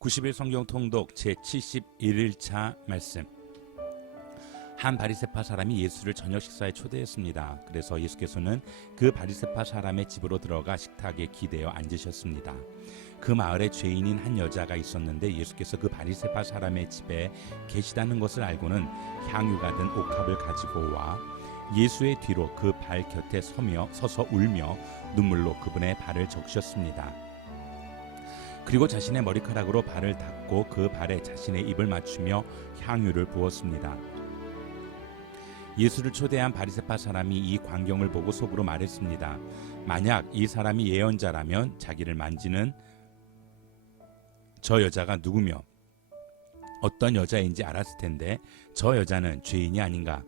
90일 성경 통독 제71일차 말씀. 한 바리새파 사람이 예수를 저녁 식사에 초대했습니다. 그래서 예수께서는 그 바리새파 사람의 집으로 들어가 식탁에 기대어 앉으셨습니다. 그 마을에 죄인인 한 여자가 있었는데 예수께서 그 바리새파 사람의 집에 계시다는 것을 알고는 향유가 든 옥합을 가지고 와 예수의 뒤로 그 발 곁에 서서 울며 눈물로 그분의 발을 적셨습니다. 그리고 자신의 머리카락으로 발을 닦고 그 발에 자신의 입을 맞추며 향유를 부었습니다. 예수를 초대한 바리새파 사람이 이 광경을 보고 속으로 말했습니다. 만약 이 사람이 예언자라면 자기를 만지는 저 여자가 누구며 어떤 여자인지 알았을 텐데 저 여자는 죄인이 아닌가?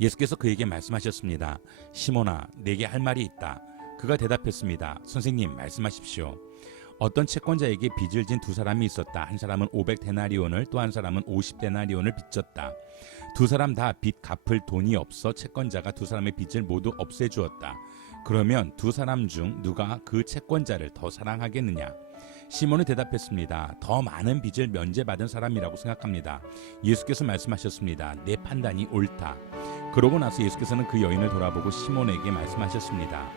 예수께서 그에게 말씀하셨습니다. 시몬아, 내게 할 말이 있다. 그가 대답했습니다. 선생님, 말씀하십시오. 어떤 채권자에게 빚을 진 두 사람이 있었다. 한 사람은 500데나리온을 또 한 사람은 50데나리온을 빚졌다. 두 사람 다 빚 갚을 돈이 없어 채권자가 두 사람의 빚을 모두 없애주었다. 그러면 두 사람 중 누가 그 채권자를 더 사랑하겠느냐? 시몬이 대답했습니다. 더 많은 빚을 면제받은 사람이라고 생각합니다. 예수께서 말씀하셨습니다. 내 판단이 옳다. 그러고 나서 예수께서는 그 여인을 돌아보고 시몬에게 말씀하셨습니다.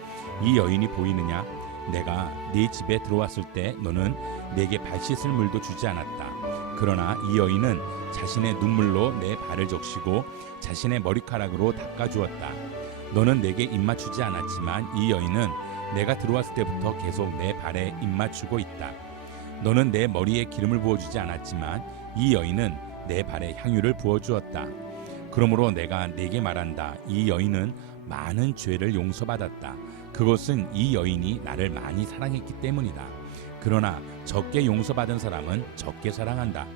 이 여인이 보이느냐? 내가 네 집에 들어왔을 때 너는 내게 발 씻을 물도 주지 않았다. 그러나 이 여인은 자신의 눈물로 내 발을 적시고 자신의 머리카락으로 닦아주었다. 너는 내게 입맞추지 않았지만 이 여인은 내가 들어왔을 때부터 계속 내 발에 입맞추고 있다. 너는 내 머리에 기름을 부어주지 않았지만 이 여인은 내 발에 향유를 부어주었다. 그러므로 내가 네게 말한다. 이 여인은 많은 죄를 용서받았다. 그것은 이 여인이 나를 많이 사랑했기 때문이다. 그러나 적게 용서받은 사람은 적게 사랑한다.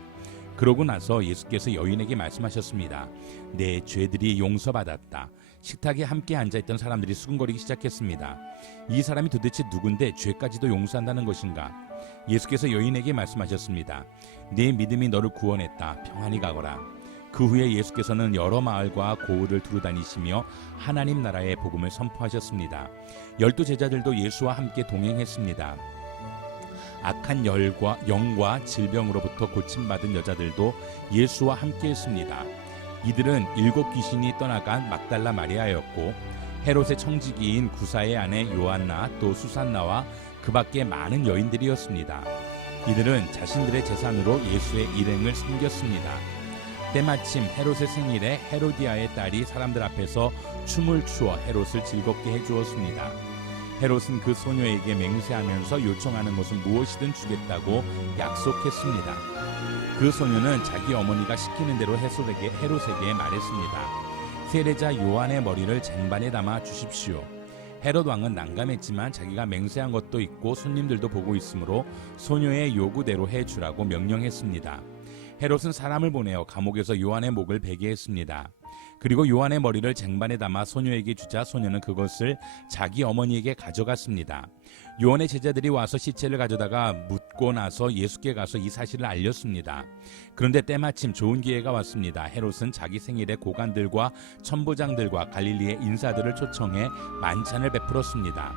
그러고 나서 예수께서 여인에게 말씀하셨습니다. 내 죄들이 용서받았다. 식탁에 함께 앉아있던 사람들이 수군거리기 시작했습니다. 이 사람이 도대체 누군데 죄까지도 용서한다는 것인가? 예수께서 여인에게 말씀하셨습니다. 네 믿음이 너를 구원했다. 평안히 가거라. 그 후에 예수께서는 여러 마을과 고을을 두루다니시며 하나님 나라의 복음을 선포하셨습니다. 12 제자들도 예수와 함께 동행했습니다. 악한 영과 질병으로부터 고침받은 여자들도 예수와 함께 했습니다. 이들은 7 귀신이 떠나간 막달라 마리아였고 헤롯의 청지기인 구사의 아내 요한나 또 수산나와 그 밖에 많은 여인들이었습니다. 이들은 자신들의 재산으로 예수의 일행을 섬겼습니다. 때마침 헤롯의 생일에 헤로디아의 딸이 사람들 앞에서 춤을 추어 헤롯을 즐겁게 해주었습니다. 헤롯은 그 소녀에게 맹세하면서 요청하는 것은 무엇이든 주겠다고 약속했습니다. 그 소녀는 자기 어머니가 시키는 대로 헤롯에게 말했습니다. 세례자 요한의 머리를 쟁반에 담아 주십시오. 헤롯 왕은 난감했지만 자기가 맹세한 것도 있고 손님들도 보고 있으므로 소녀의 요구대로 해주라고 명령했습니다. 헤롯은 사람을 보내어 감옥에서 요한의 목을 베게 했습니다. 그리고 요한의 머리를 쟁반에 담아 소녀에게 주자 소녀는 그것을 자기 어머니에게 가져갔습니다. 요한의 제자들이 와서 시체를 가져다가 묻고 나서 예수께 가서 이 사실을 알렸습니다. 그런데 때마침 좋은 기회가 왔습니다. 헤롯은 자기 생일에 고관들과 천부장들과 갈릴리의 인사들을 초청해 만찬을 베풀었습니다.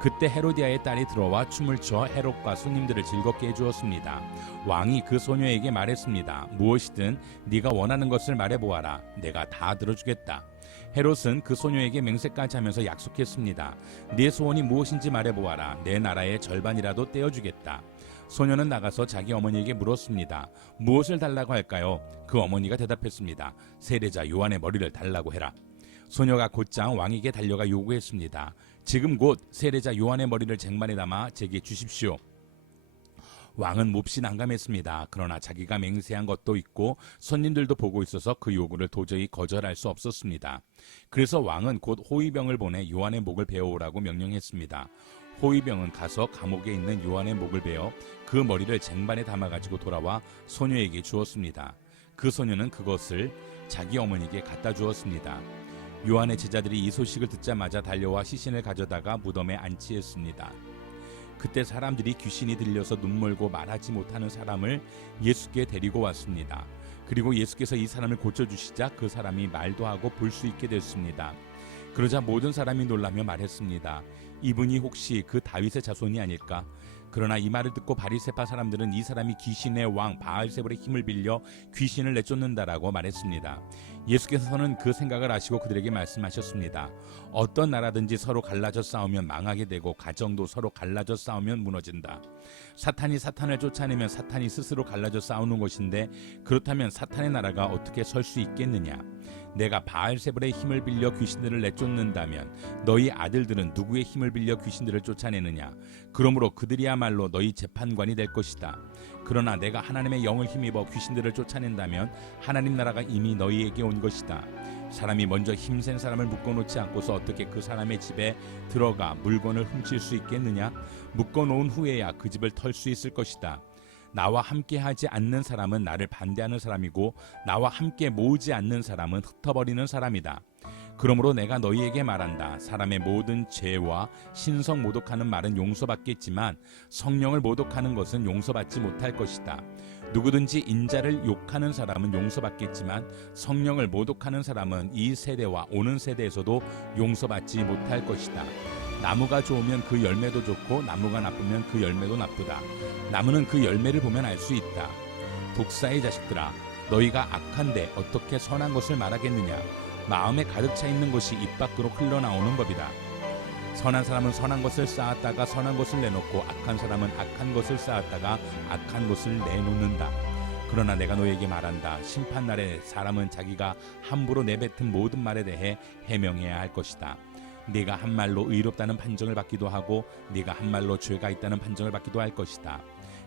그때 헤로디아의 딸이 들어와 춤을 춰 헤롯과 손님들을 즐겁게 해주었습니다. 왕이 그 소녀에게 말했습니다. 무엇이든 네가 원하는 것을 말해보아라. 내가 다 들어주겠다. 헤롯은 그 소녀에게 맹세까지 하면서 약속했습니다. 네 소원이 무엇인지 말해보아라. 내 나라의 절반이라도 떼어주겠다. 소녀는 나가서 자기 어머니에게 물었습니다. 무엇을 달라고 할까요? 그 어머니가 대답했습니다. 세례자 요한의 머리를 달라고 해라. 소녀가 곧장 왕에게 달려가 요구했습니다. 지금 곧 세례자 요한의 머리를 쟁반에 담아 제게 주십시오. 왕은 몹시 난감했습니다. 그러나 자기가 맹세한 것도 있고 손님들도 보고 있어서 그 요구를 도저히 거절할 수 없었습니다. 그래서 왕은 곧 호위병을 보내 요한의 목을 베어오라고 명령했습니다. 호위병은 가서 감옥에 있는 요한의 목을 베어 그 머리를 쟁반에 담아가지고 돌아와 소녀에게 주었습니다. 그 소녀는 그것을 자기 어머니에게 갖다 주었습니다. 요한의 제자들이 이 소식을 듣자마자 달려와 시신을 가져다가 무덤에 안치했습니다. 그때 사람들이 귀신이 들려서 눈멀고 말하지 못하는 사람을 예수께 데리고 왔습니다. 그리고 예수께서 이 사람을 고쳐주시자 그 사람이 말도 하고 볼 수 있게 됐습니다. 그러자 모든 사람이 놀라며 말했습니다. 이분이 혹시 그 다윗의 자손이 아닐까? 그러나 이 말을 듣고 바리새파 사람들은 이 사람이 귀신의 왕 바알세불의 힘을 빌려 귀신을 내쫓는다라고 말했습니다. 예수께서는 그 생각을 아시고 그들에게 말씀하셨습니다. 어떤 나라든지 서로 갈라져 싸우면 망하게 되고 가정도 서로 갈라져 싸우면 무너진다. 사탄이 사탄을 쫓아내면 사탄이 스스로 갈라져 싸우는 것인데 그렇다면 사탄의 나라가 어떻게 설 수 있겠느냐? 내가 바알세불의 힘을 빌려 귀신들을 내쫓는다면 너희 아들들은 누구의 힘을 빌려 귀신들을 쫓아내느냐? 그러므로 그들이야말로 너희 재판관이 될 것이다. 그러나 내가 하나님의 영을 힘입어 귀신들을 쫓아낸다면 하나님 나라가 이미 너희에게 온 것이다. 사람이 먼저 힘센 사람을 묶어놓지 않고서 어떻게 그 사람의 집에 들어가 물건을 훔칠 수 있겠느냐? 묶어놓은 후에야 그 집을 털 수 있을 것이다. 나와 함께하지 않는 사람은 나를 반대하는 사람이고 나와 함께 모으지 않는 사람은 흩어버리는 사람이다. 그러므로 내가 너희에게 말한다. 사람의 모든 죄와 신성 모독하는 말은 용서받겠지만 성령을 모독하는 것은 용서받지 못할 것이다. 누구든지 인자를 욕하는 사람은 용서받겠지만 성령을 모독하는 사람은 이 세대와 오는 세대에서도 용서받지 못할 것이다. 나무가 좋으면 그 열매도 좋고 나무가 나쁘면 그 열매도 나쁘다. 나무는 그 열매를 보면 알 수 있다. 독사의 자식들아, 너희가 악한데 어떻게 선한 것을 말하겠느냐? 마음에 가득 차 있는 것이 입 밖으로 흘러나오는 법이다. 선한 사람은 선한 것을 쌓았다가 선한 것을 내놓고 악한 사람은 악한 것을 쌓았다가 악한 것을 내놓는다. 그러나 내가 너희에게 말한다. 심판날에 사람은 자기가 함부로 내뱉은 모든 말에 대해 해명해야 할 것이다. 네가 한 말로 의롭다는 판정을 받기도 하고 네가 한 말로 죄가 있다는 판정을 받기도 할 것이다.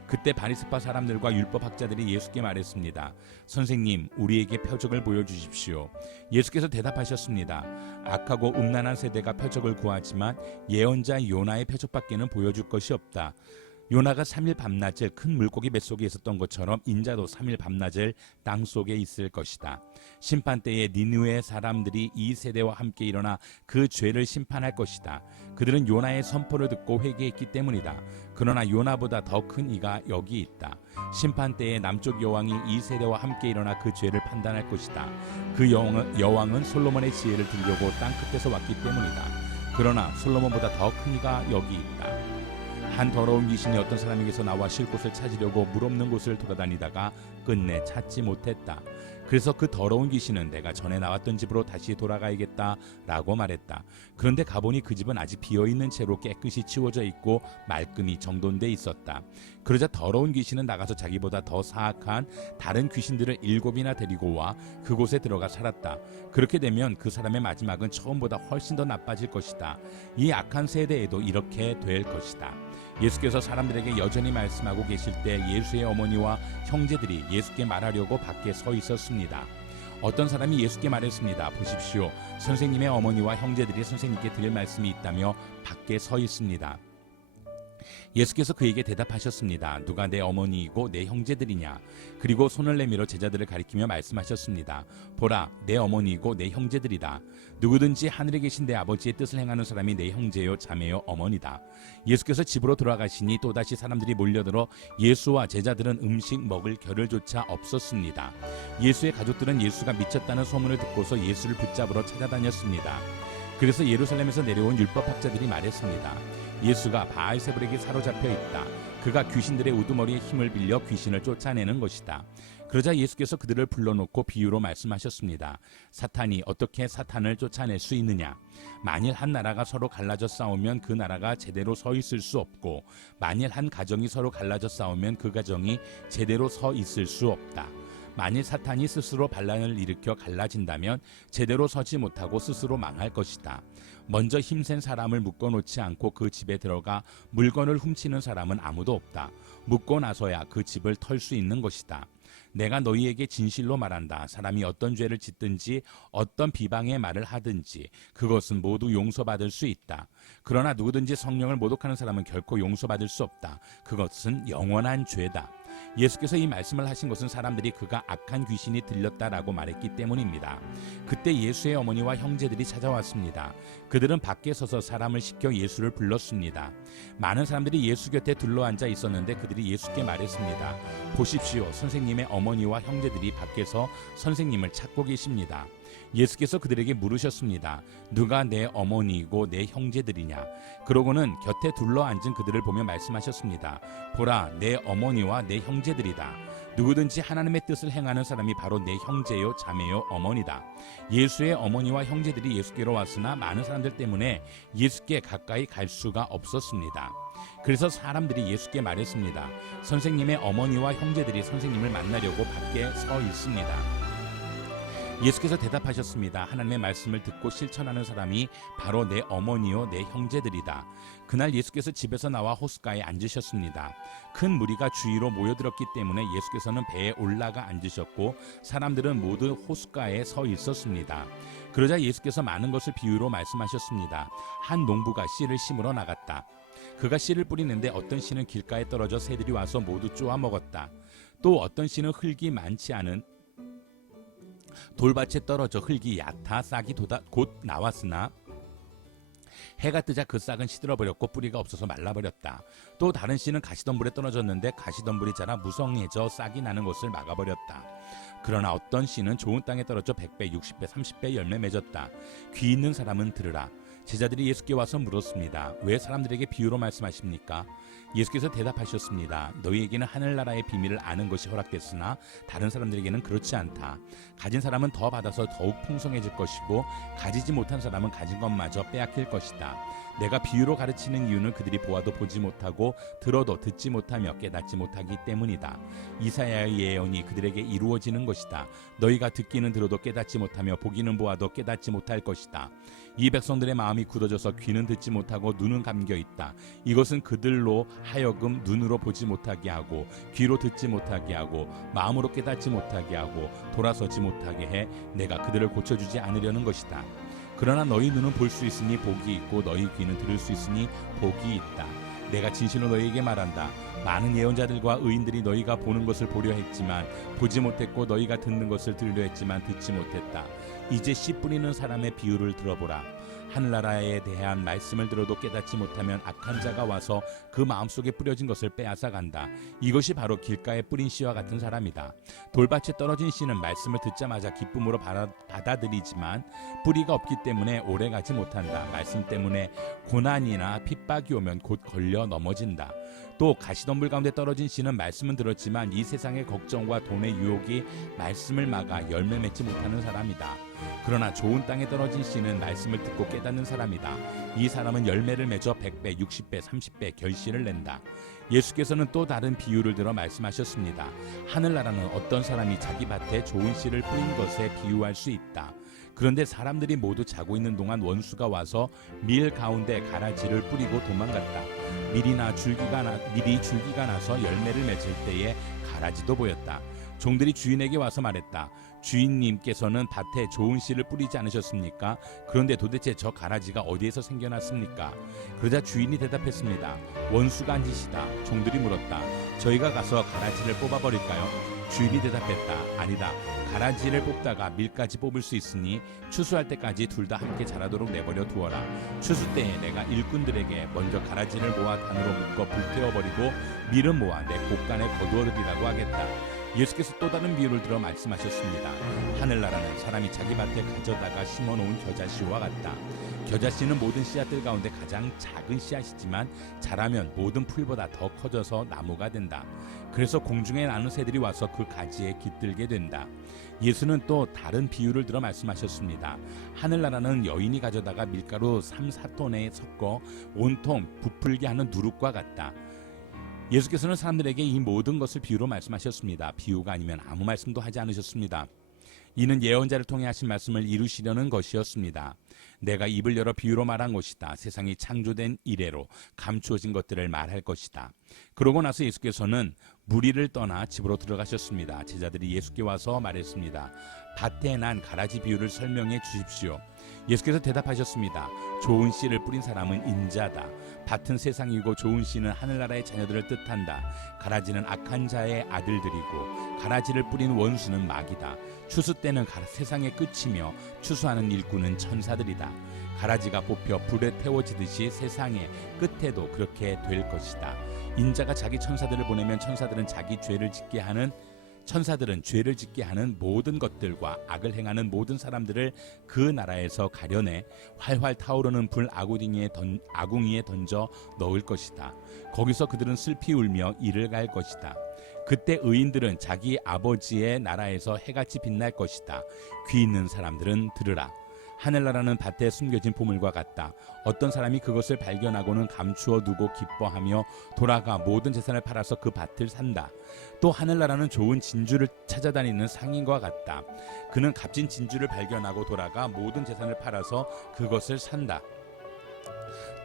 그때 바리새파 사람들과 율법학자들이 예수께 말했습니다. 선생님, 우리에게 표적을 보여주십시오. 예수께서 대답하셨습니다. 악하고 음란한 세대가 표적을 구하지만 예언자 요나의 표적밖에는 보여줄 것이 없다. 요나가 3일 밤낮을 큰 물고기 뱃속에 있었던 것처럼 인자도 3일 밤낮을 땅속에 있을 것이다. 심판 때에 니느웨 사람들이 이 세대와 함께 일어나 그 죄를 심판할 것이다. 그들은 요나의 선포를 듣고 회개했기 때문이다. 그러나 요나보다 더 큰 이가 여기 있다. 심판 때에 남쪽 여왕이 이 세대와 함께 일어나 그 죄를 판단할 것이다. 그 여왕은 솔로몬의 지혜를 들려고 땅 끝에서 왔기 때문이다. 그러나 솔로몬보다 더 큰 이가 여기 있다. 한 더러운 귀신이 어떤 사람에게서 나와 쉴 곳을 찾으려고 물 없는 곳을 돌아다니다가 끝내 찾지 못했다. 그래서 그 더러운 귀신은 내가 전에 나왔던 집으로 다시 돌아가야겠다라고 말했다. 그런데 가보니 그 집은 아직 비어있는 채로 깨끗이 치워져 있고 말끔히 정돈돼 있었다. 그러자 더러운 귀신은 나가서 자기보다 더 사악한 다른 귀신들을 7이나 데리고 와 그곳에 들어가 살았다. 그렇게 되면 그 사람의 마지막은 처음보다 훨씬 더 나빠질 것이다. 이 악한 세대에도 이렇게 될 것이다. 예수께서 사람들에게 여전히 말씀하고 계실 때 예수의 어머니와 형제들이 예수께 말하려고 밖에 서 있었습니다. 어떤 사람이 예수께 말했습니다. 보십시오. 선생님의 어머니와 형제들이 선생님께 드릴 말씀이 있다며 밖에 서 있습니다. 예수께서 그에게 대답하셨습니다. 누가 내 어머니이고 내 형제들이냐? 그리고 손을 내밀어 제자들을 가리키며 말씀하셨습니다. 보라, 내 어머니이고 내 형제들이다. 누구든지 하늘에 계신 내 아버지의 뜻을 행하는 사람이 내 형제요 자매요 어머니다. 예수께서 집으로 돌아가시니 또다시 사람들이 몰려들어 예수와 제자들은 음식 먹을 겨를조차 없었습니다. 예수의 가족들은 예수가 미쳤다는 소문을 듣고서 예수를 붙잡으러 찾아다녔습니다. 그래서 예루살렘에서 내려온 율법학자들이 말했습니다. 예수가 바알세불에게 사로잡혀 있다. 그가 귀신들의 우두머리에 힘을 빌려 귀신을 쫓아내는 것이다. 그러자 예수께서 그들을 불러놓고 비유로 말씀하셨습니다. 사탄이 어떻게 사탄을 쫓아낼 수 있느냐? 만일 한 나라가 서로 갈라져 싸우면 그 나라가 제대로 서 있을 수 없고 만일 한 가정이 서로 갈라져 싸우면 그 가정이 제대로 서 있을 수 없다. 만일 사탄이 스스로 반란을 일으켜 갈라진다면 제대로 서지 못하고 스스로 망할 것이다. 먼저 힘센 사람을 묶어놓지 않고 그 집에 들어가 물건을 훔치는 사람은 아무도 없다. 묶고 나서야 그 집을 털 수 있는 것이다. 내가 너희에게 진실로 말한다. 사람이 어떤 죄를 짓든지 어떤 비방의 말을 하든지 그것은 모두 용서받을 수 있다. 그러나 누구든지 성령을 모독하는 사람은 결코 용서받을 수 없다. 그것은 영원한 죄다. 예수께서 이 말씀을 하신 것은 사람들이 그가 악한 귀신이 들렸다라고 말했기 때문입니다. 그때 예수의 어머니와 형제들이 찾아왔습니다. 그들은 밖에 서서 사람을 시켜 예수를 불렀습니다. 많은 사람들이 예수 곁에 둘러앉아 있었는데 그들이 예수께 말했습니다. 보십시오. 선생님의 어머니와 형제들이 밖에서 선생님을 찾고 계십니다. 예수께서 그들에게 물으셨습니다. 누가 내 어머니이고 내 형제들이냐? 그러고는 곁에 둘러앉은 그들을 보며 말씀하셨습니다. 보라, 내 어머니와 내 형제들이다. 누구든지 하나님의 뜻을 행하는 사람이 바로 내 형제요 자매요 어머니다. 예수의 어머니와 형제들이 예수께로 왔으나 많은 사람들 때문에 예수께 가까이 갈 수가 없었습니다. 그래서 사람들이 예수께 말했습니다. 선생님의 어머니와 형제들이 선생님을 만나려고 밖에 서 있습니다. 예수께서 대답하셨습니다. 하나님의 말씀을 듣고 실천하는 사람이 바로 내 어머니요 내 형제들이다. 그날 예수께서 집에서 나와 호숫가에 앉으셨습니다. 큰 무리가 주위로 모여들었기 때문에 예수께서는 배에 올라가 앉으셨고 사람들은 모두 호숫가에 서 있었습니다. 그러자 예수께서 많은 것을 비유로 말씀하셨습니다. 한 농부가 씨를 심으러 나갔다. 그가 씨를 뿌리는데 어떤 씨는 길가에 떨어져 새들이 와서 모두 쪼아 먹었다. 또 어떤 씨는 흙이 많지 않은 돌밭에 떨어져 흙이 얕아 싹이 곧 나왔으나 해가 뜨자 그 싹은 시들어버렸고 뿌리가 없어서 말라버렸다. 또 다른 씨는 가시덤불에 떨어졌는데 가시덤불이 자라 무성해져 싹이 나는 것을 막아버렸다. 그러나 어떤 씨는 좋은 땅에 떨어져 100배, 60배, 30배 열매 맺었다. 귀 있는 사람은 들으라. 제자들이 예수께 와서 물었습니다. 왜 사람들에게 비유로 말씀하십니까? 예수께서 대답하셨습니다. 너희에게는 하늘나라의 비밀을 아는 것이 허락됐으나 다른 사람들에게는 그렇지 않다. 가진 사람은 더 받아서 더욱 풍성해질 것이고 가지지 못한 사람은 가진 것마저 빼앗길 것이다. 내가 비유로 가르치는 이유는 그들이 보아도 보지 못하고 들어도 듣지 못하며 깨닫지 못하기 때문이다. 이사야의 예언이 그들에게 이루어지는 것이다. 너희가 듣기는 들어도 깨닫지 못하며 보기는 보아도 깨닫지 못할 것이다. 이 백성들의 마음이 굳어져서 귀는 듣지 못하고 눈은 감겨 있다. 이것은 그들로 하여금 눈으로 보지 못하게 하고 귀로 듣지 못하게 하고 마음으로 깨닫지 못하게 하고 돌아서지 못하게 해 내가 그들을 고쳐주지 않으려는 것이다. 그러나 너희 눈은 볼 수 있으니 복이 있고 너희 귀는 들을 수 있으니 복이 있다. 내가 진실로 너희에게 말한다. 많은 예언자들과 의인들이 너희가 보는 것을 보려 했지만 보지 못했고 너희가 듣는 것을 들으려 했지만 듣지 못했다. 이제 씨 뿌리는 사람의 비유를 들어보라. 하늘나라에 대한 말씀을 들어도 깨닫지 못하면 악한 자가 와서 그 마음속에 뿌려진 것을 빼앗아 간다. 이것이 바로 길가에 뿌린 씨와 같은 사람이다. 돌밭에 떨어진 씨는 말씀을 듣자마자 기쁨으로 받아들이지만 뿌리가 없기 때문에 오래가지 못한다. 말씀 때문에 고난이나 핍박이 오면 곧 걸려 넘어진다. 또 가시덤불 가운데 떨어진 씨는 말씀은 들었지만 이 세상의 걱정과 돈의 유혹이 말씀을 막아 열매 맺지 못하는 사람이다. 그러나 좋은 땅에 떨어진 씨는 말씀을 듣고 깨닫는 사람이다. 이 사람은 열매를 맺어 100배, 60배, 30배 결실을 낸다. 예수께서는 또 다른 비유를 들어 말씀하셨습니다. 하늘나라는 어떤 사람이 자기 밭에 좋은 씨를 뿌린 것에 비유할 수 있다. 그런데 사람들이 모두 자고 있는 동안 원수가 와서 밀 가운데 가라지를 뿌리고 도망갔다. 밀이 줄기가 나서 열매를 맺을 때에 가라지도 보였다. 종들이 주인에게 와서 말했다. 주인님께서는 밭에 좋은 씨를 뿌리지 않으셨습니까? 그런데 도대체 저 가라지가 어디에서 생겨났습니까? 그러자 주인이 대답했습니다. 원수가 한 짓이다. 종들이 물었다. 저희가 가서 가라지를 뽑아버릴까요? 주인이 대답했다. 아니다. 가라지를 뽑다가 밀까지 뽑을 수 있으니 추수할 때까지 둘 다 함께 자라도록 내버려 두어라. 추수 때에 내가 일꾼들에게 먼저 가라지를 모아 단으로 묶어 불태워버리고 밀은 모아 내 곳간에 거두어들이라고 하겠다. 예수께서 또 다른 비유를 들어 말씀하셨습니다. 하늘나라는 사람이 자기 밭에 가져다가 심어놓은 겨자씨와 같다. 겨자씨는 모든 씨앗들 가운데 가장 작은 씨앗이지만 자라면 모든 풀보다 더 커져서 나무가 된다. 그래서 공중에 나는 새들이 와서 그 가지에 깃들게 된다. 예수는 또 다른 비유를 들어 말씀하셨습니다. 하늘나라는 여인이 가져다가 밀가루 3-4톤에 섞어 온통 부풀게 하는 누룩과 같다. 예수께서는 사람들에게 이 모든 것을 비유로 말씀하셨습니다. 비유가 아니면 아무 말씀도 하지 않으셨습니다. 이는 예언자를 통해 하신 말씀을 이루시려는 것이었습니다. 내가 입을 열어 비유로 말한 것이다. 세상이 창조된 이래로 감추어진 것들을 말할 것이다. 그러고 나서 예수께서는 무리를 떠나 집으로 들어가셨습니다. 제자들이 예수께 와서 말했습니다. 밭에 난 가라지 비유를 설명해 주십시오. 예수께서 대답하셨습니다. 좋은 씨를 뿌린 사람은 인자다. 밭은 세상이고 좋은 씨는 하늘나라의 자녀들을 뜻한다. 가라지는 악한 자의 아들들이고 가라지를 뿌린 원수는 마귀다. 추수 때는 세상의 끝이며 추수하는 일꾼은 천사들이다. 가라지가 뽑혀 불에 태워지듯이 세상의 끝에도 그렇게 될 것이다. 인자가 자기 천사들을 보내면 천사들은 자기 죄를 짓게 하는 천사들은 죄를 짓게 하는 모든 것들과 악을 행하는 모든 사람들을 그 나라에서 가려내 활활 타오르는 불 아궁이에 던져 넣을 것이다. 거기서 그들은 슬피 울며 이를 갈 것이다. 그때 의인들은 자기 아버지의 나라에서 해같이 빛날 것이다. 귀 있는 사람들은 들으라. 하늘나라는 밭에 숨겨진 보물과 같다. 어떤 사람이 그것을 발견하고는 감추어 두고 기뻐하며 돌아가 모든 재산을 팔아서 그 밭을 산다. 또 하늘나라는 좋은 진주를 찾아다니는 상인과 같다. 그는 값진 진주를 발견하고 돌아가 모든 재산을 팔아서 그것을 산다.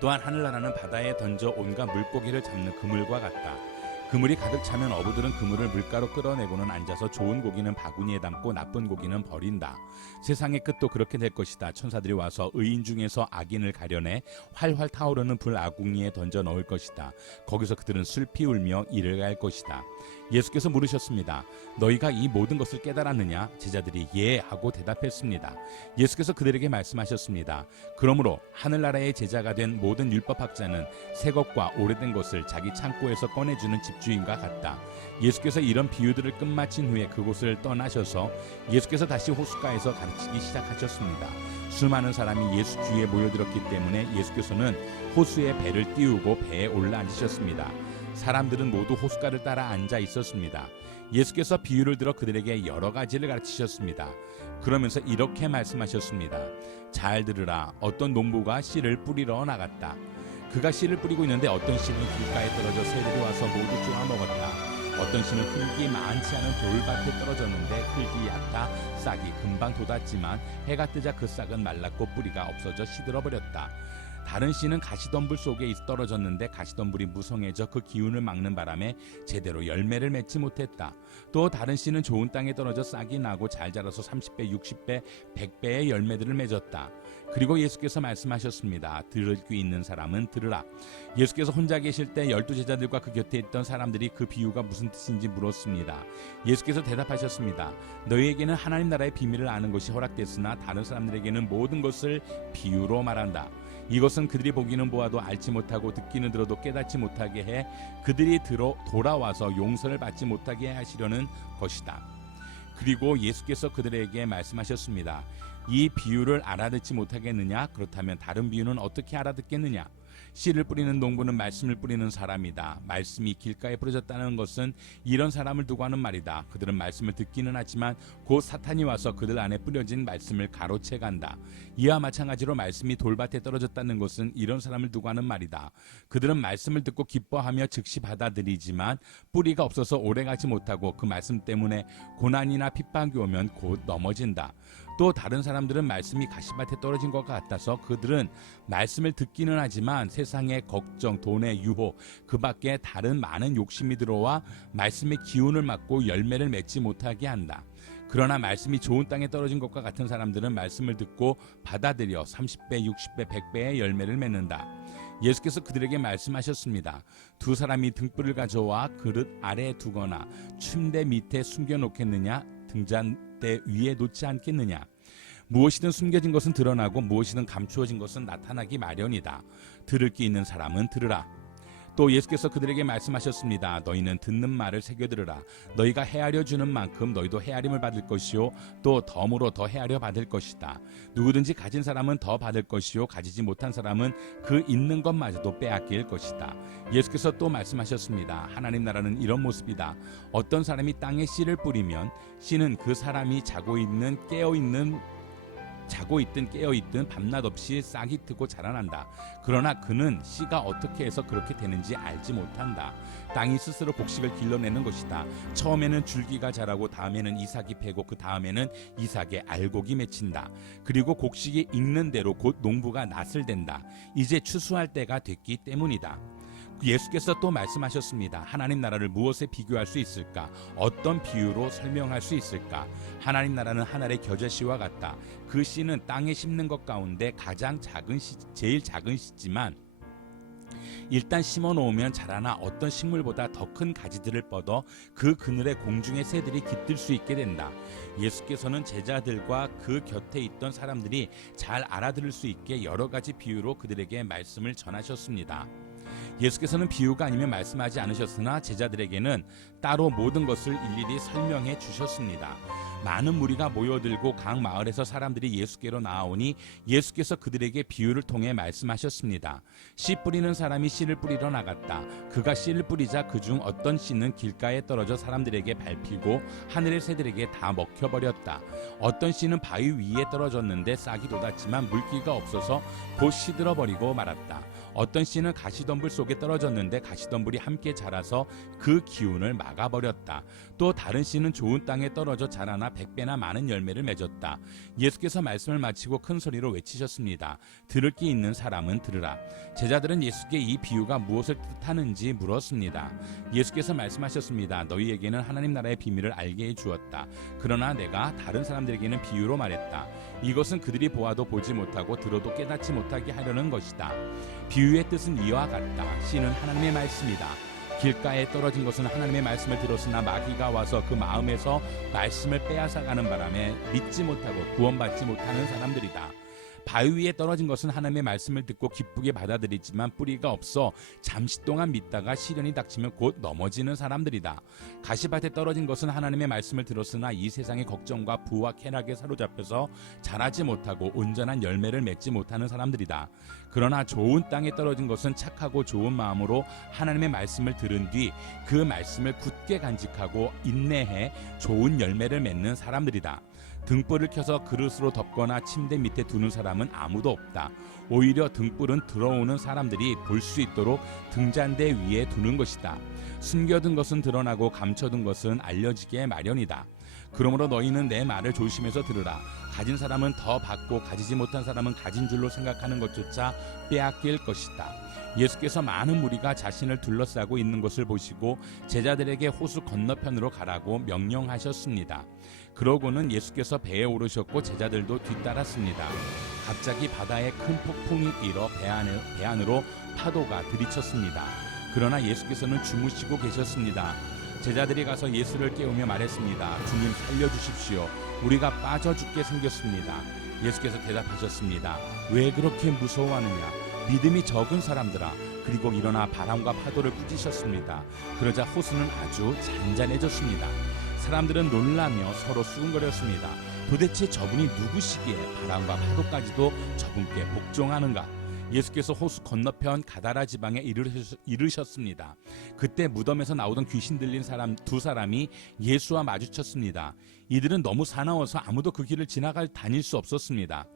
또한 하늘나라는 바다에 던져 온갖 물고기를 잡는 그물과 같다. 그물이 가득 차면 어부들은 그물을 물가로 끌어내고는 앉아서 좋은 고기는 바구니에 담고 나쁜 고기는 버린다. 세상의 끝도 그렇게 될 것이다. 천사들이 와서 의인 중에서 악인을 가려내 활활 타오르는 불 아궁이에 던져 넣을 것이다. 거기서 그들은 슬피 울며 이를 갈 것이다. 예수께서 물으셨습니다. 너희가 이 모든 것을 깨달았느냐? 제자들이 예 하고 대답했습니다. 예수께서 그들에게 말씀하셨습니다. 그러므로 하늘나라의 제자가 된 모든 율법학자는 새 것과 오래된 것을 자기 창고에서 꺼내주는 집주인과 같다. 예수께서 이런 비유들을 끝마친 후에 그곳을 떠나셔서 예수께서 다시 호숫가에서 가르치기 시작하셨습니다. 수많은 사람이 예수 뒤에 모여들었기 때문에 예수께서는 호수에 배를 띄우고 배에 올라앉으셨습니다. 사람들은 모두 호숫가를 따라 앉아 있었습니다. 예수께서 비유를 들어 그들에게 여러 가지를 가르치셨습니다. 그러면서 이렇게 말씀하셨습니다. 잘 들으라. 어떤 농부가 씨를 뿌리러 나갔다. 그가 씨를 뿌리고 있는데 어떤 씨는 길가에 떨어져 새들이 와서 모두 쪼아먹었다. 어떤 씨는 흙이 많지 않은 돌밭에 떨어졌는데 흙이 얕아 싹이 금방 돋았지만 해가 뜨자 그 싹은 말랐고 뿌리가 없어져 시들어버렸다. 다른 씨는 가시덤불 속에 떨어졌는데 가시덤불이 무성해져 그 기운을 막는 바람에 제대로 열매를 맺지 못했다. 또 다른 씨는 좋은 땅에 떨어져 싹이 나고 잘 자라서 30배, 60배, 100배의 열매들을 맺었다. 그리고 예수께서 말씀하셨습니다. 들을 귀 있는 사람은 들으라. 예수께서 혼자 계실 때 12제자들과 그 곁에 있던 사람들이 그 비유가 무슨 뜻인지 물었습니다. 예수께서 대답하셨습니다. 너희에게는 하나님 나라의 비밀을 아는 것이 허락됐으나 다른 사람들에게는 모든 것을 비유로 말한다. 이것은 그들이 보기는 보아도 알지 못하고 듣기는 들어도 깨닫지 못하게 해 그들이 돌아와서 용서를 받지 못하게 하시려는 것이다. 그리고 예수께서 그들에게 말씀하셨습니다. 이 비유를 알아듣지 못하겠느냐? 그렇다면 다른 비유는 어떻게 알아듣겠느냐? 씨를 뿌리는 농부는 말씀을 뿌리는 사람이다. 말씀이 길가에 뿌려졌다는 것은 이런 사람을 두고 하는 말이다. 그들은 말씀을 듣기는 하지만 곧 사탄이 와서 그들 안에 뿌려진 말씀을 가로채간다. 이와 마찬가지로 말씀이 돌밭에 떨어졌다는 것은 이런 사람을 두고 하는 말이다. 그들은 말씀을 듣고 기뻐하며 즉시 받아들이지만 뿌리가 없어서 오래가지 못하고 그 말씀 때문에 고난이나 핍박이 오면 곧 넘어진다. 또 다른 사람들은 말씀이 가시밭에 떨어진 것 같아서 그들은 말씀을 듣기는 하지만 세상의 걱정, 돈의 유혹, 그 밖에 다른 많은 욕심이 들어와 말씀의 기운을 막고 열매를 맺지 못하게 한다. 그러나 말씀이 좋은 땅에 떨어진 것과 같은 사람들은 말씀을 듣고 받아들여 30배, 60배, 100배의 열매를 맺는다. 예수께서 그들에게 말씀하셨습니다. 두 사람이 등불을 가져와 그릇 아래에 두거나 침대 밑에 숨겨놓겠느냐? 등잔대 위에 놓지 않겠느냐? 무엇이든 숨겨진 것은 드러나고 무엇이든 감추어진 것은 나타나기 마련이다. 들을 귀 있는 사람은 들으라. 또 예수께서 그들에게 말씀하셨습니다. 너희는 듣는 말을 새겨들으라. 너희가 헤아려 주는 만큼 너희도 헤아림을 받을 것이요 또 덤으로 더 헤아려 받을 것이다. 누구든지 가진 사람은 더 받을 것이요 가지지 못한 사람은 그 있는 것마저도 빼앗길 것이다. 예수께서 또 말씀하셨습니다. 하나님 나라는 이런 모습이다. 어떤 사람이 땅에 씨를 뿌리면 씨는 그 사람이 자고 있든 깨어있든 밤낮 없이 싹이 트고 자라난다. 그러나 그는 씨가 어떻게 해서 그렇게 되는지 알지 못한다. 땅이 스스로 곡식을 길러내는 것이다. 처음에는 줄기가 자라고 다음에는 이삭이 패고 그 다음에는 이삭에 알곡이 맺힌다. 그리고 곡식이 익는 대로 곧 농부가 낫을 댄다. 이제 추수할 때가 됐기 때문이다. 예수께서 또 말씀하셨습니다. 하나님 나라를 무엇에 비교할 수 있을까? 어떤 비유로 설명할 수 있을까? 하나님 나라는 한 알의 겨자씨와 같다. 그 씨는 땅에 심는 것 가운데 제일 작은 씨지만 일단 심어놓으면 자라나 어떤 식물보다 더 큰 가지들을 뻗어 그 그늘에 공중의 새들이 깃들 수 있게 된다. 예수께서는 제자들과 그 곁에 있던 사람들이 잘 알아들을 수 있게 여러 가지 비유로 그들에게 말씀을 전하셨습니다. 예수께서는 비유가 아니면 말씀하지 않으셨으나 제자들에게는 따로 모든 것을 일일이 설명해 주셨습니다. 많은 무리가 모여들고 각 마을에서 사람들이 예수께로 나아오니 예수께서 그들에게 비유를 통해 말씀하셨습니다. 씨 뿌리는 사람이 씨를 뿌리러 나갔다. 그가 씨를 뿌리자 그중 어떤 씨는 길가에 떨어져 사람들에게 밟히고 하늘의 새들에게 다 먹혀버렸다. 어떤 씨는 바위 위에 떨어졌는데 싹이 돋았지만 물기가 없어서 곧 시들어버리고 말았다. 어떤 씨는 가시덤불 속에 떨어졌는데 가시덤불이 함께 자라서 그 기운을 막아버렸다. 또 다른 씨는 좋은 땅에 떨어져 자라나 100배나 많은 열매를 맺었다. 예수께서 말씀을 마치고 큰 소리로 외치셨습니다. 들을 귀 있는 사람은 들으라. 제자들은 예수께 이 비유가 무엇을 뜻하는지 물었습니다. 예수께서 말씀하셨습니다. 너희에게는 하나님 나라의 비밀을 알게 해주었다. 그러나 내가 다른 사람들에게는 비유로 말했다. 이것은 그들이 보아도 보지 못하고 들어도 깨닫지 못하게 하려는 것이다. 비유의 뜻은 이와 같다. 씨는 하나님의 말씀이다. 길가에 떨어진 것은 하나님의 말씀을 들었으나 마귀가 와서 그 마음에서 말씀을 빼앗아가는 바람에 믿지 못하고 구원받지 못하는 사람들이다. 바위 위에 떨어진 것은 하나님의 말씀을 듣고 기쁘게 받아들이지만 뿌리가 없어 잠시 동안 믿다가 시련이 닥치면 곧 넘어지는 사람들이다. 가시밭에 떨어진 것은 하나님의 말씀을 들었으나 이 세상의 걱정과 부와 쾌락에 사로잡혀서 자라지 못하고 온전한 열매를 맺지 못하는 사람들이다. 그러나 좋은 땅에 떨어진 것은 착하고 좋은 마음으로 하나님의 말씀을 들은 뒤 그 말씀을 굳게 간직하고 인내해 좋은 열매를 맺는 사람들이다. 등불을 켜서 그릇으로 덮거나 침대 밑에 두는 사람은 아무도 없다. 오히려 등불은 들어오는 사람들이 볼 수 있도록 등잔대 위에 두는 것이다. 숨겨둔 것은 드러나고 감춰둔 것은 알려지게 마련이다. 그러므로 너희는 내 말을 조심해서 들으라. 가진 사람은 더 받고 가지지 못한 사람은 가진 줄로 생각하는 것조차 빼앗길 것이다. 예수께서 많은 무리가 자신을 둘러싸고 있는 것을 보시고 제자들에게 호수 건너편으로 가라고 명령하셨습니다. 그러고는 예수께서 배에 오르셨고 제자들도 뒤따랐습니다. 갑자기 바다에 큰 폭풍이 일어 배 안으로 파도가 들이쳤습니다. 그러나 예수께서는 주무시고 계셨습니다. 제자들이 가서 예수를 깨우며 말했습니다. 주님 살려주십시오. 우리가 빠져 죽게 생겼습니다. 예수께서 대답하셨습니다. 왜 그렇게 무서워하느냐? 믿음이 적은 사람들아. 그리고 일어나 바람과 파도를 꾸짖으셨습니다. 그러자 호수는 아주 잔잔해졌습니다. 사람들은 놀라며 서로 수군거렸습니다. 도대체 저분이 누구시기에 바람과 파도까지도 저분께 복종하는가? 예수께서 호수 건너편 가다라 지방에 이르셨습니다. 그때 무덤에서 나오던 귀신 들린 사람 두 사람이 예수와 마주쳤습니다. 이들은 너무 사나워서 아무도 그 길을 다닐 수 없었습니다.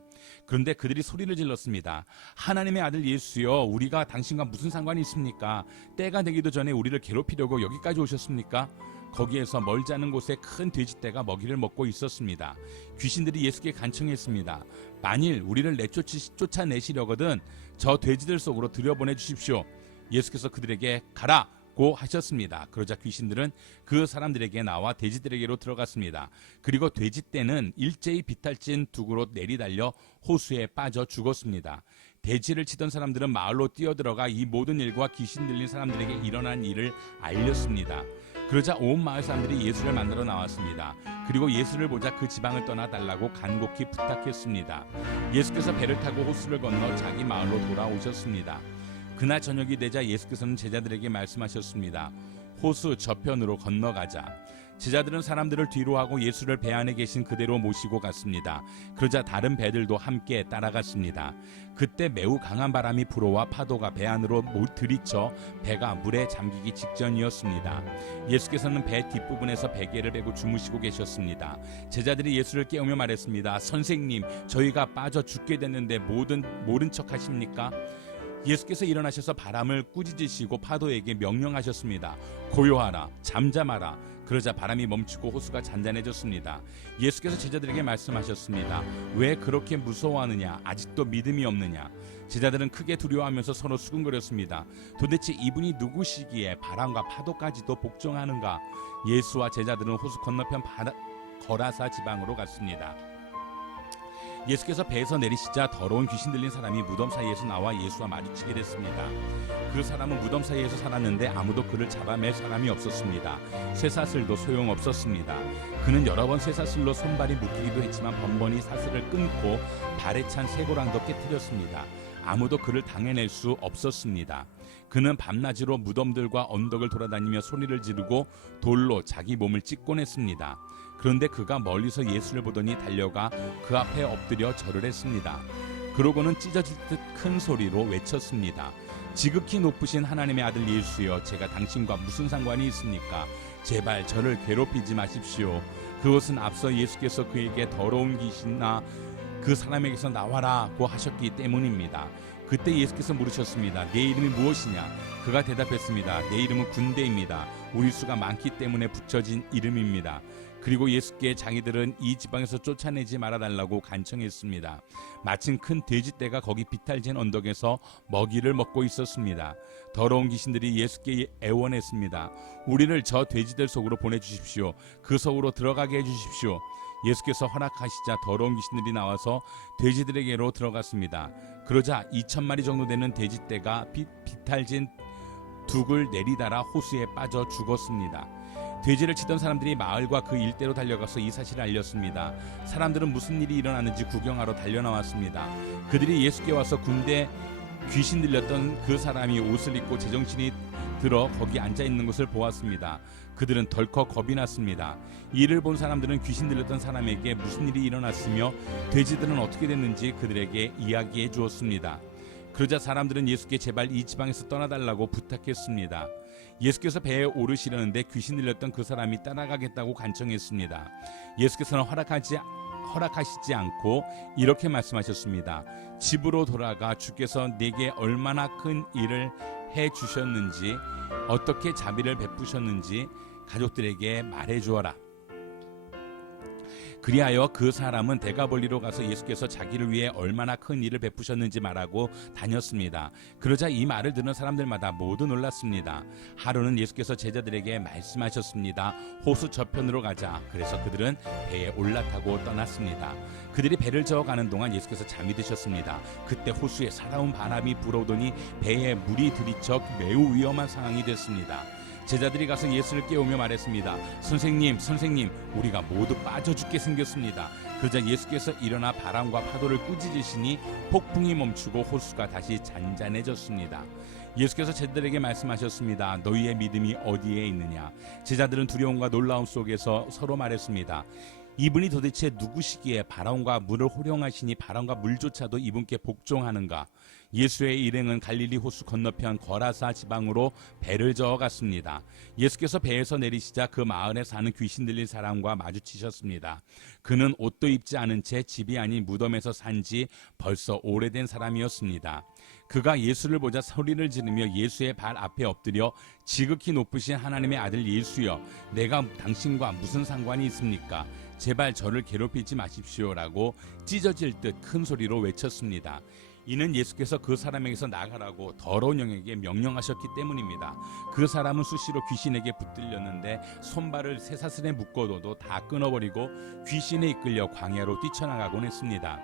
그런데 그들이 소리를 질렀습니다. 하나님의 아들 예수여, 우리가 당신과 무슨 상관이 있습니까? 때가 되기도 전에 우리를 괴롭히려고 여기까지 오셨습니까? 거기에서 멀지 않은 곳에 큰 돼지떼가 먹이를 먹고 있었습니다. 귀신들이 예수께 간청했습니다. 만일 우리를 쫓아내시려거든 저 돼지들 속으로 들여보내 주십시오. 예수께서 그들에게 가라고 하셨습니다. 그러자 귀신들은 그 사람들에게 나와 돼지들에게로 들어갔습니다. 그리고 돼지떼는 일제히 비탈진 둑으로 내리달려 호수에 빠져 죽었습니다. 돼지를 치던 사람들은 마을로 뛰어들어가 이 모든 일과 귀신 들린 사람들에게 일어난 일을 알렸습니다. 그러자 온 마을 사람들이 예수를 만나러 나왔습니다. 그리고 예수를 보자 그 지방을 떠나달라고 간곡히 부탁했습니다. 예수께서 배를 타고 호수를 건너 자기 마을로 돌아오셨습니다. 그날 저녁이 되자 예수께서는 제자들에게 말씀하셨습니다. 호수 저편으로 건너가자. 제자들은 사람들을 뒤로 하고 예수를 배 안에 계신 그대로 모시고 갔습니다. 그러자 다른 배들도 함께 따라갔습니다. 그때 매우 강한 바람이 불어와 파도가 배 안으로 들이쳐 배가 물에 잠기기 직전이었습니다. 예수께서는 배 뒷부분에서 베개를 베고 주무시고 계셨습니다. 제자들이 예수를 깨우며 말했습니다. 선생님, 저희가 빠져 죽게 됐는데 모른 척 하십니까? 예수께서 일어나셔서 바람을 꾸짖으시고 파도에게 명령하셨습니다. 고요하라, 잠잠하라. 그러자 바람이 멈추고 호수가 잔잔해졌습니다. 예수께서 제자들에게 말씀하셨습니다. 왜 그렇게 무서워하느냐? 아직도 믿음이 없느냐? 제자들은 크게 두려워하면서 서로 수군거렸습니다. 도대체 이분이 누구시기에 바람과 파도까지도 복종하는가? 예수와 제자들은 호수 건너편 거라사 지방으로 갔습니다. 예수께서 배에서 내리시자 더러운 귀신 들린 사람이 무덤 사이에서 나와 예수와 마주치게 됐습니다. 그 사람은 무덤 사이에서 살았는데 아무도 그를 잡아낼 사람이 없었습니다. 쇠사슬도 소용없었습니다. 그는 여러 번 쇠사슬로 손발이 묶이기도 했지만 번번이 사슬을 끊고 발에 찬 쇠고랑도 깨뜨렸습니다. 아무도 그를 당해낼 수 없었습니다. 그는 밤낮으로 무덤들과 언덕을 돌아다니며 소리를 지르고 돌로 자기 몸을 찢곤 했습니다. 그런데 그가 멀리서 예수를 보더니 달려가 그 앞에 엎드려 절을 했습니다. 그러고는 찢어질 듯 큰 소리로 외쳤습니다. 지극히 높으신 하나님의 아들 예수여, 제가 당신과 무슨 상관이 있습니까? 제발 저를 괴롭히지 마십시오. 그것은 앞서 예수께서 그에게 더러운 귀신아 그 사람에게서 나와라고 하셨기 때문입니다. 그때 예수께서 물으셨습니다. 내 이름이 무엇이냐? 그가 대답했습니다. 내 이름은 군대입니다. 우리 수가 많기 때문에 붙여진 이름입니다. 그리고 예수께 자기들은 이 지방에서 쫓아내지 말아달라고 간청했습니다. 마침 큰 돼지떼가 거기 비탈진 언덕에서 먹이를 먹고 있었습니다. 더러운 귀신들이 예수께 애원했습니다. 우리를 저 돼지들 속으로 보내주십시오. 그 속으로 들어가게 해주십시오. 예수께서 허락하시자 더러운 귀신들이 나와서 돼지들에게로 들어갔습니다. 그러자 2,000마리 정도 되는 돼지떼가 비탈진 둑을 내리달아 호수에 빠져 죽었습니다. 돼지를 치던 사람들이 마을과 그 일대로 달려가서 이 사실을 알렸습니다. 사람들은 무슨 일이 일어나는지 구경하러 달려나왔습니다. 그들이 예수께 와서 군대 귀신 들렸던 그 사람이 옷을 입고 제정신이 들어 거기 앉아 있는 것을 보았습니다. 그들은 덜컥 겁이 났습니다. 이를 본 사람들은 귀신 들렸던 사람에게 무슨 일이 일어났으며 돼지들은 어떻게 됐는지 그들에게 이야기해 주었습니다. 그러자 사람들은 예수께 제발 이 지방에서 떠나달라고 부탁했습니다. 예수께서 배에 오르시려는데 귀신 들렸던 그 사람이 따라가겠다고 간청했습니다. 예수께서는 허락하시지 않고 이렇게 말씀하셨습니다. 집으로 돌아가 주께서 내게 얼마나 큰 일을 해 주셨는지 어떻게 자비를 베푸셨는지 가족들에게 말해 주어라. 그리하여 그 사람은 대가볼리로 가서 예수께서 자기를 위해 얼마나 큰 일을 베푸셨는지 말하고 다녔습니다. 그러자 이 말을 듣는 사람들마다 모두 놀랐습니다. 하루는 예수께서 제자들에게 말씀하셨습니다. 호수 저편으로 가자. 그래서 그들은 배에 올라타고 떠났습니다. 그들이 배를 저어가는 동안 예수께서 잠이 드셨습니다. 그때 호수에 살아온 바람이 불어오더니 배에 물이 들이쳐 매우 위험한 상황이 됐습니다. 제자들이 가서 예수를 깨우며 말했습니다. 선생님, 우리가 모두 빠져 죽게 생겼습니다. 그러자 예수께서 일어나 바람과 파도를 꾸짖으시니 폭풍이 멈추고 호수가 다시 잔잔해졌습니다. 예수께서 제자들에게 말씀하셨습니다. 너희의 믿음이 어디에 있느냐? 제자들은 두려움과 놀라움 속에서 서로 말했습니다. 이분이 도대체 누구시기에 바람과 물을 호령하시니 바람과 물조차도 이분께 복종하는가? 예수의 일행은 갈릴리 호수 건너편 거라사 지방으로 배를 저어 갔습니다. 예수께서 배에서 내리시자 그 마을에 사는 귀신 들린 사람과 마주치셨습니다. 그는 옷도 입지 않은 채 집이 아닌 무덤에서 산 지 벌써 오래된 사람이었습니다. 그가 예수를 보자 소리를 지르며 예수의 발 앞에 엎드려 지극히 높으신 하나님의 아들 예수여, 내가 당신과 무슨 상관이 있습니까? 제발 저를 괴롭히지 마십시오라고 찢어질 듯 큰 소리로 외쳤습니다. 이는 예수께서 그 사람에게서 나가라고 더러운 영에게 명령하셨기 때문입니다. 그 사람은 수시로 귀신에게 붙들렸는데 손발을 쇠사슬에 묶어둬도 다 끊어버리고 귀신에 이끌려 광야로 뛰쳐나가곤 했습니다.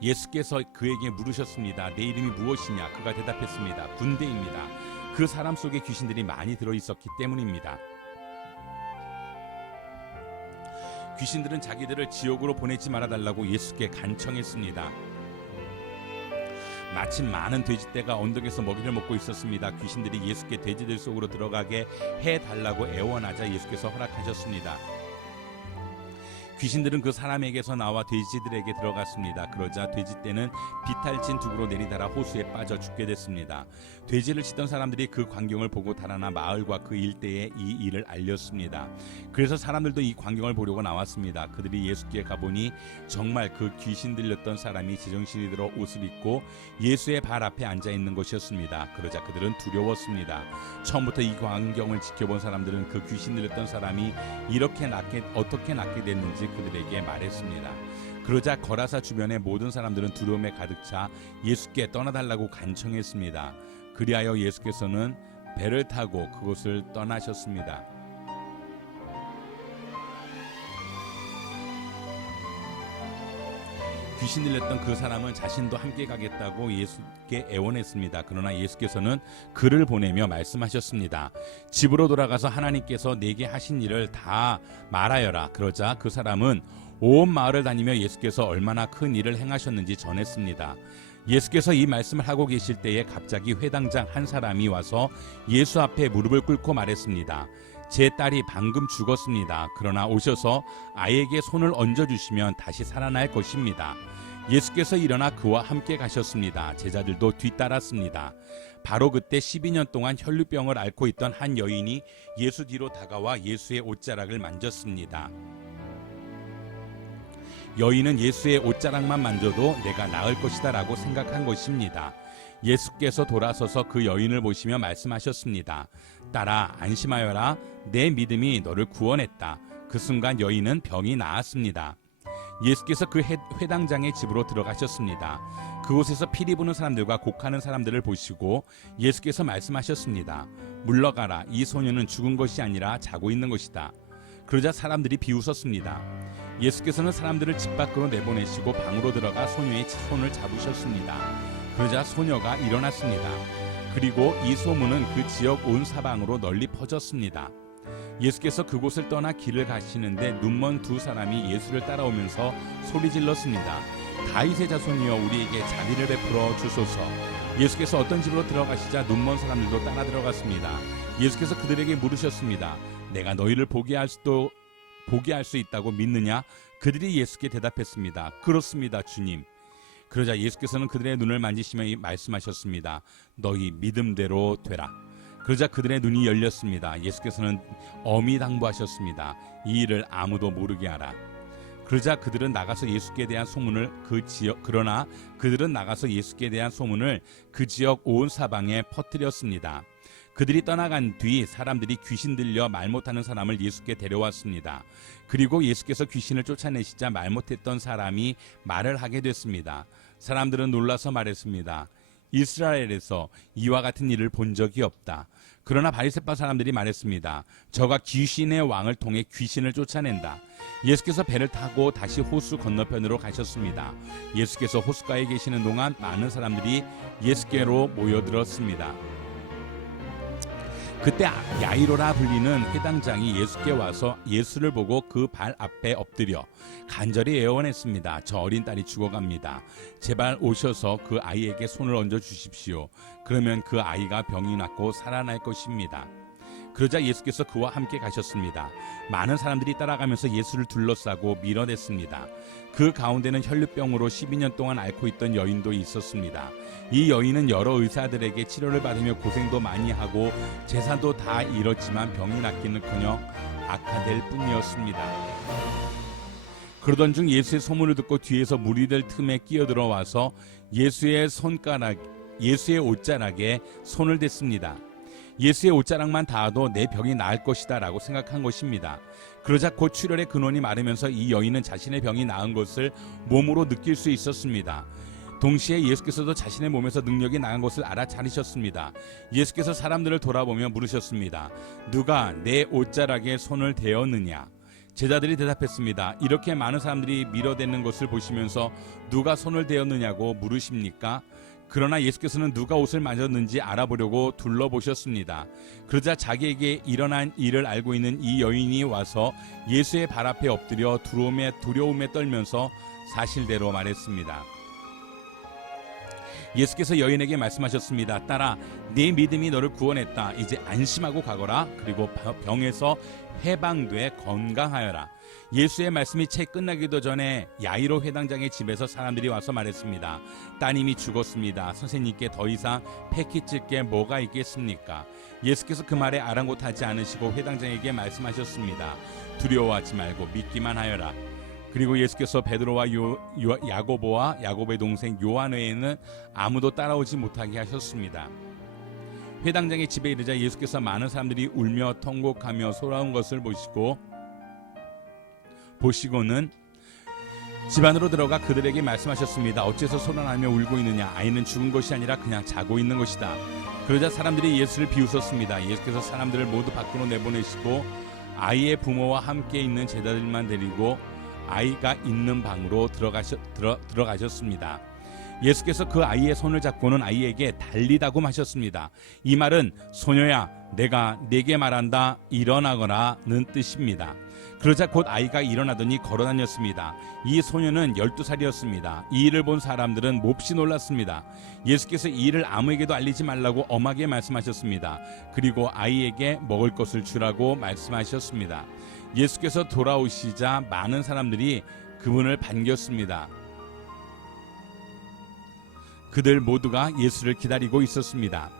예수께서 그에게 물으셨습니다. 내 이름이 무엇이냐? 그가 대답했습니다. 군대입니다. 그 사람 속에 귀신들이 많이 들어있었기 때문입니다. 귀신들은 자기들을 지옥으로 보내지 말아달라고 예수께 간청했습니다. 마침 많은 돼지떼가 언덕에서 먹이를 먹고 있었습니다. 귀신들이 예수께 돼지들 속으로 들어가게 해달라고 애원하자 예수께서 허락하셨습니다. 귀신들은 그 사람에게서 나와 돼지들에게 들어갔습니다. 그러자 돼지떼는 비탈진 둑으로 내리달아 호수에 빠져 죽게 됐습니다. 돼지를 치던 사람들이 그 광경을 보고 달아나 마을과 그 일대에 이 일을 알렸습니다. 그래서 사람들도 이 광경을 보려고 나왔습니다. 그들이 예수께 가보니 정말 그 귀신 들렸던 사람이 제정신이 들어 옷을 입고 예수의 발 앞에 앉아 있는 것이었습니다. 그러자 그들은 두려웠습니다. 처음부터 이 광경을 지켜본 사람들은 그 귀신 들렸던 사람이 어떻게 낫게 됐는지 그들에게 말했습니다. 그러자 거라사 주변의 모든 사람들은 두려움에 가득 차 예수께 떠나달라고 간청했습니다. 그리하여 예수께서는 배를 타고 그곳을 떠나셨습니다. 귀신 들렸던 그 사람은 자신도 함께 가겠다고 예수께 애원했습니다. 그러나 예수께서는 그를 보내며 말씀하셨습니다. 집으로 돌아가서 하나님께서 내게 하신 일을 다 말하여라. 그러자 그 사람은 온 마을을 다니며 예수께서 얼마나 큰 일을 행하셨는지 전했습니다. 예수께서 이 말씀을 하고 계실 때에 갑자기 회당장 한 사람이 와서 예수 앞에 무릎을 꿇고 말했습니다. 제 딸이 방금 죽었습니다. 그러나 오셔서 아이에게 손을 얹어주시면 다시 살아날 것입니다. 예수께서 일어나 그와 함께 가셨습니다. 제자들도 뒤따랐습니다. 바로 그때 12년 동안 혈루병을 앓고 있던 한 여인이 예수 뒤로 다가와 예수의 옷자락을 만졌습니다. 여인은 예수의 옷자락만 만져도 내가 나을 것이다 라고 생각한 것입니다. 예수께서 돌아서서 그 여인을 보시며 말씀하셨습니다. 딸아, 안심하여라. 내 믿음이 너를 구원했다. 그 순간 여인은 병이 나았습니다. 예수께서 그 회당장의 집으로 들어가셨습니다. 그곳에서 피리 부는 사람들과 곡하는 사람들을 보시고 예수께서 말씀하셨습니다. 물러가라. 이 소녀는 죽은 것이 아니라 자고 있는 것이다. 그러자 사람들이 비웃었습니다. 예수께서는 사람들을 집 밖으로 내보내시고 방으로 들어가 소녀의 손을 잡으셨습니다. 그러자 소녀가 일어났습니다. 그리고 이 소문은 그 지역 온 사방으로 널리 퍼졌습니다. 예수께서 그곳을 떠나 길을 가시는데 눈먼 두 사람이 예수를 따라오면서 소리질렀습니다. 다윗의 자손이여 우리에게 자비를 베풀어 주소서. 예수께서 어떤 집으로 들어가시자 눈먼 사람들도 따라 들어갔습니다. 예수께서 그들에게 물으셨습니다. 내가 너희를 보게 할 수 있다고 믿느냐? 그들이 예수께 대답했습니다. 그렇습니다, 주님. 그러자 예수께서는 그들의 눈을 만지시며 말씀하셨습니다. 너희 믿음대로 되라. 그러자 그들의 눈이 열렸습니다. 예수께서는 엄히 당부하셨습니다. 이 일을 아무도 모르게 하라. 그러자 그들은 나가서 예수께 대한 소문을 그 지역 온 사방에 퍼뜨렸습니다. 그들이 떠나간 뒤 사람들이 귀신 들려 말 못하는 사람을 예수께 데려왔습니다. 그리고 예수께서 귀신을 쫓아내시자 말 못했던 사람이 말을 하게 됐습니다. 사람들은 놀라서 말했습니다. 이스라엘에서 이와 같은 일을 본 적이 없다. 그러나 바리새파 사람들이 말했습니다. 저가 귀신의 왕을 통해 귀신을 쫓아낸다. 예수께서 배를 타고 다시 호수 건너편으로 가셨습니다. 예수께서 호숫가에 계시는 동안 많은 사람들이 예수께로 모여들었습니다. 그때 야이로라 불리는 회당장이 예수께 와서 예수를 보고 그 발 앞에 엎드려 간절히 애원했습니다. 저 어린 딸이 죽어갑니다. 제발 오셔서 그 아이에게 손을 얹어 주십시오. 그러면 그 아이가 병이 낫고 살아날 것입니다. 그러자 예수께서 그와 함께 가셨습니다. 많은 사람들이 따라가면서 예수를 둘러싸고 밀어댔습니다. 그 가운데는 혈루병으로 12년 동안 앓고 있던 여인도 있었습니다. 이 여인은 여러 의사들에게 치료를 받으며 고생도 많이 하고 재산도 다 잃었지만 병이 낫기는커녕 악화될 뿐이었습니다. 그러던 중 예수의 소문을 듣고 뒤에서 무리들 틈에 끼어들어와서 예수의 옷자락에 손을 댔습니다. 예수의 옷자락만 닿아도 내 병이 나을 것이다 라고 생각한 것입니다. 그러자 곧 출혈의 근원이 마르면서 이 여인은 자신의 병이 나은 것을 몸으로 느낄 수 있었습니다. 동시에 예수께서도 자신의 몸에서 능력이 나은 것을 알아차리셨습니다. 예수께서 사람들을 돌아보며 물으셨습니다. 누가 내 옷자락에 손을 대었느냐? 제자들이 대답했습니다. 이렇게 많은 사람들이 밀어대는 것을 보시면서 누가 손을 대었느냐고 물으십니까? 그러나 예수께서는 누가 옷을 만졌는지 알아보려고 둘러보셨습니다. 그러자 자기에게 일어난 일을 알고 있는 이 여인이 와서 예수의 발 앞에 엎드려 두려움에 떨면서 사실대로 말했습니다. 예수께서 여인에게 말씀하셨습니다. 딸아, 네 믿음이 너를 구원했다. 이제 안심하고 가거라. 그리고 병에서 해방돼 건강하여라. 예수의 말씀이 채 끝나기도 전에 야이로 회당장의 집에서 사람들이 와서 말했습니다. 따님이 죽었습니다. 선생님께 더 이상 패키칠 게 뭐가 있겠습니까? 예수께서 그 말에 아랑곳하지 않으시고 회당장에게 말씀하셨습니다. 두려워하지 말고 믿기만 하여라. 그리고 예수께서 베드로와 야고보와 야고보의 동생 요한 외에는 아무도 따라오지 못하게 하셨습니다. 회당장의 집에 이르자 예수께서 많은 사람들이 울며 통곡하며 소라운 것을 보시고는 집 안으로 들어가 그들에게 말씀하셨습니다. 어째서 소란하며 울고 있느냐? 아이는 죽은 것이 아니라 그냥 자고 있는 것이다. 그러자 사람들이 예수를 비웃었습니다. 예수께서 사람들을 모두 밖으로 내보내시고 아이의 부모와 함께 있는 제자들만 데리고 아이가 있는 방으로 들어가셨습니다. 예수께서 그 아이의 손을 잡고는 아이에게 달리다고 하셨습니다. 이 말은 소녀야 내가 네게 말한다 일어나거라는 뜻입니다. 그러자 곧 아이가 일어나더니 걸어다녔습니다. 이 소녀는 12살이었습니다. 이 일을 본 사람들은 몹시 놀랐습니다. 예수께서 이 일을 아무에게도 알리지 말라고 엄하게 말씀하셨습니다. 그리고 아이에게 먹을 것을 주라고 말씀하셨습니다. 예수께서 돌아오시자 많은 사람들이 그분을 반겼습니다. 그들 모두가 예수를 기다리고 있었습니다.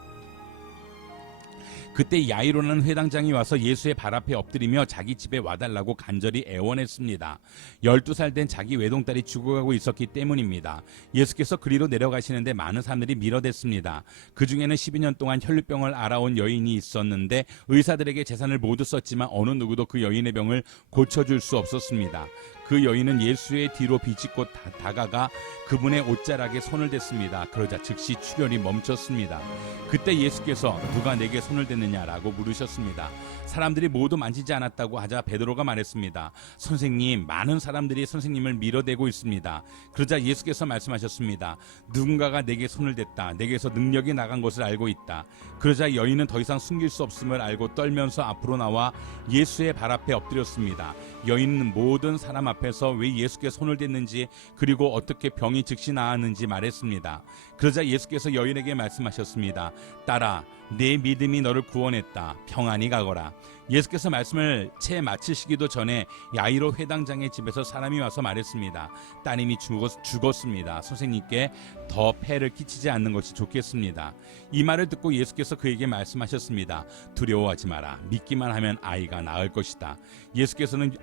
그때 야이로라는 회당장이 와서 예수의 발 앞에 엎드리며 자기 집에 와달라고 간절히 애원했습니다. 12살 된 자기 외동딸이 죽어가고 있었기 때문입니다. 예수께서 그리로 내려가시는데 많은 사람들이 밀어댔습니다. 그 중에는 12년 동안 혈류병을 앓아온 여인이 있었는데 의사들에게 재산을 모두 썼지만 어느 누구도 그 여인의 병을 고쳐줄 수 없었습니다. 그 여인은 예수의 뒤로 비집고 다가가 그분의 옷자락에 손을 댔습니다. 그러자 즉시 출혈이 멈췄습니다. 그때 예수께서 누가 내게 손을 댔느냐라고 물으셨습니다. 사람들이 모두 만지지 않았다고 하자 베드로가 말했습니다. 선생님, 많은 사람들이 선생님을 밀어대고 있습니다. 그러자 예수께서 말씀하셨습니다. 누군가가 내게 손을 댔다. 내게서 능력이 나간 것을 알고 있다. 그러자 여인은 더 이상 숨길 수 없음을 알고 떨면서 앞으로 나와 예수의 발 앞에 엎드렸습니다. 여인은 모든 사람 앞에서 왜 예수께 손을 댔는지 그리고 어떻게 병이 즉시 나았는지 말했습니다. 그러자 예수께서 여인에게 말씀하셨습니다. 딸아, 내 믿음이 너를 구원했다. 평안히 가거라. 예수께서 말씀을 채 마치시기도 전에 야이로 회당장의 집에서 사람이 와서 말했습니다. 따님이 죽었습니다. 선생님께 더 폐를 끼치지 않는 것이 좋겠습니다. 이 말을 듣고 예수께서 그에게 말씀하셨습니다. 두려워하지 마라. 믿기만 하면 아이가 나을 것이다. 예수께서는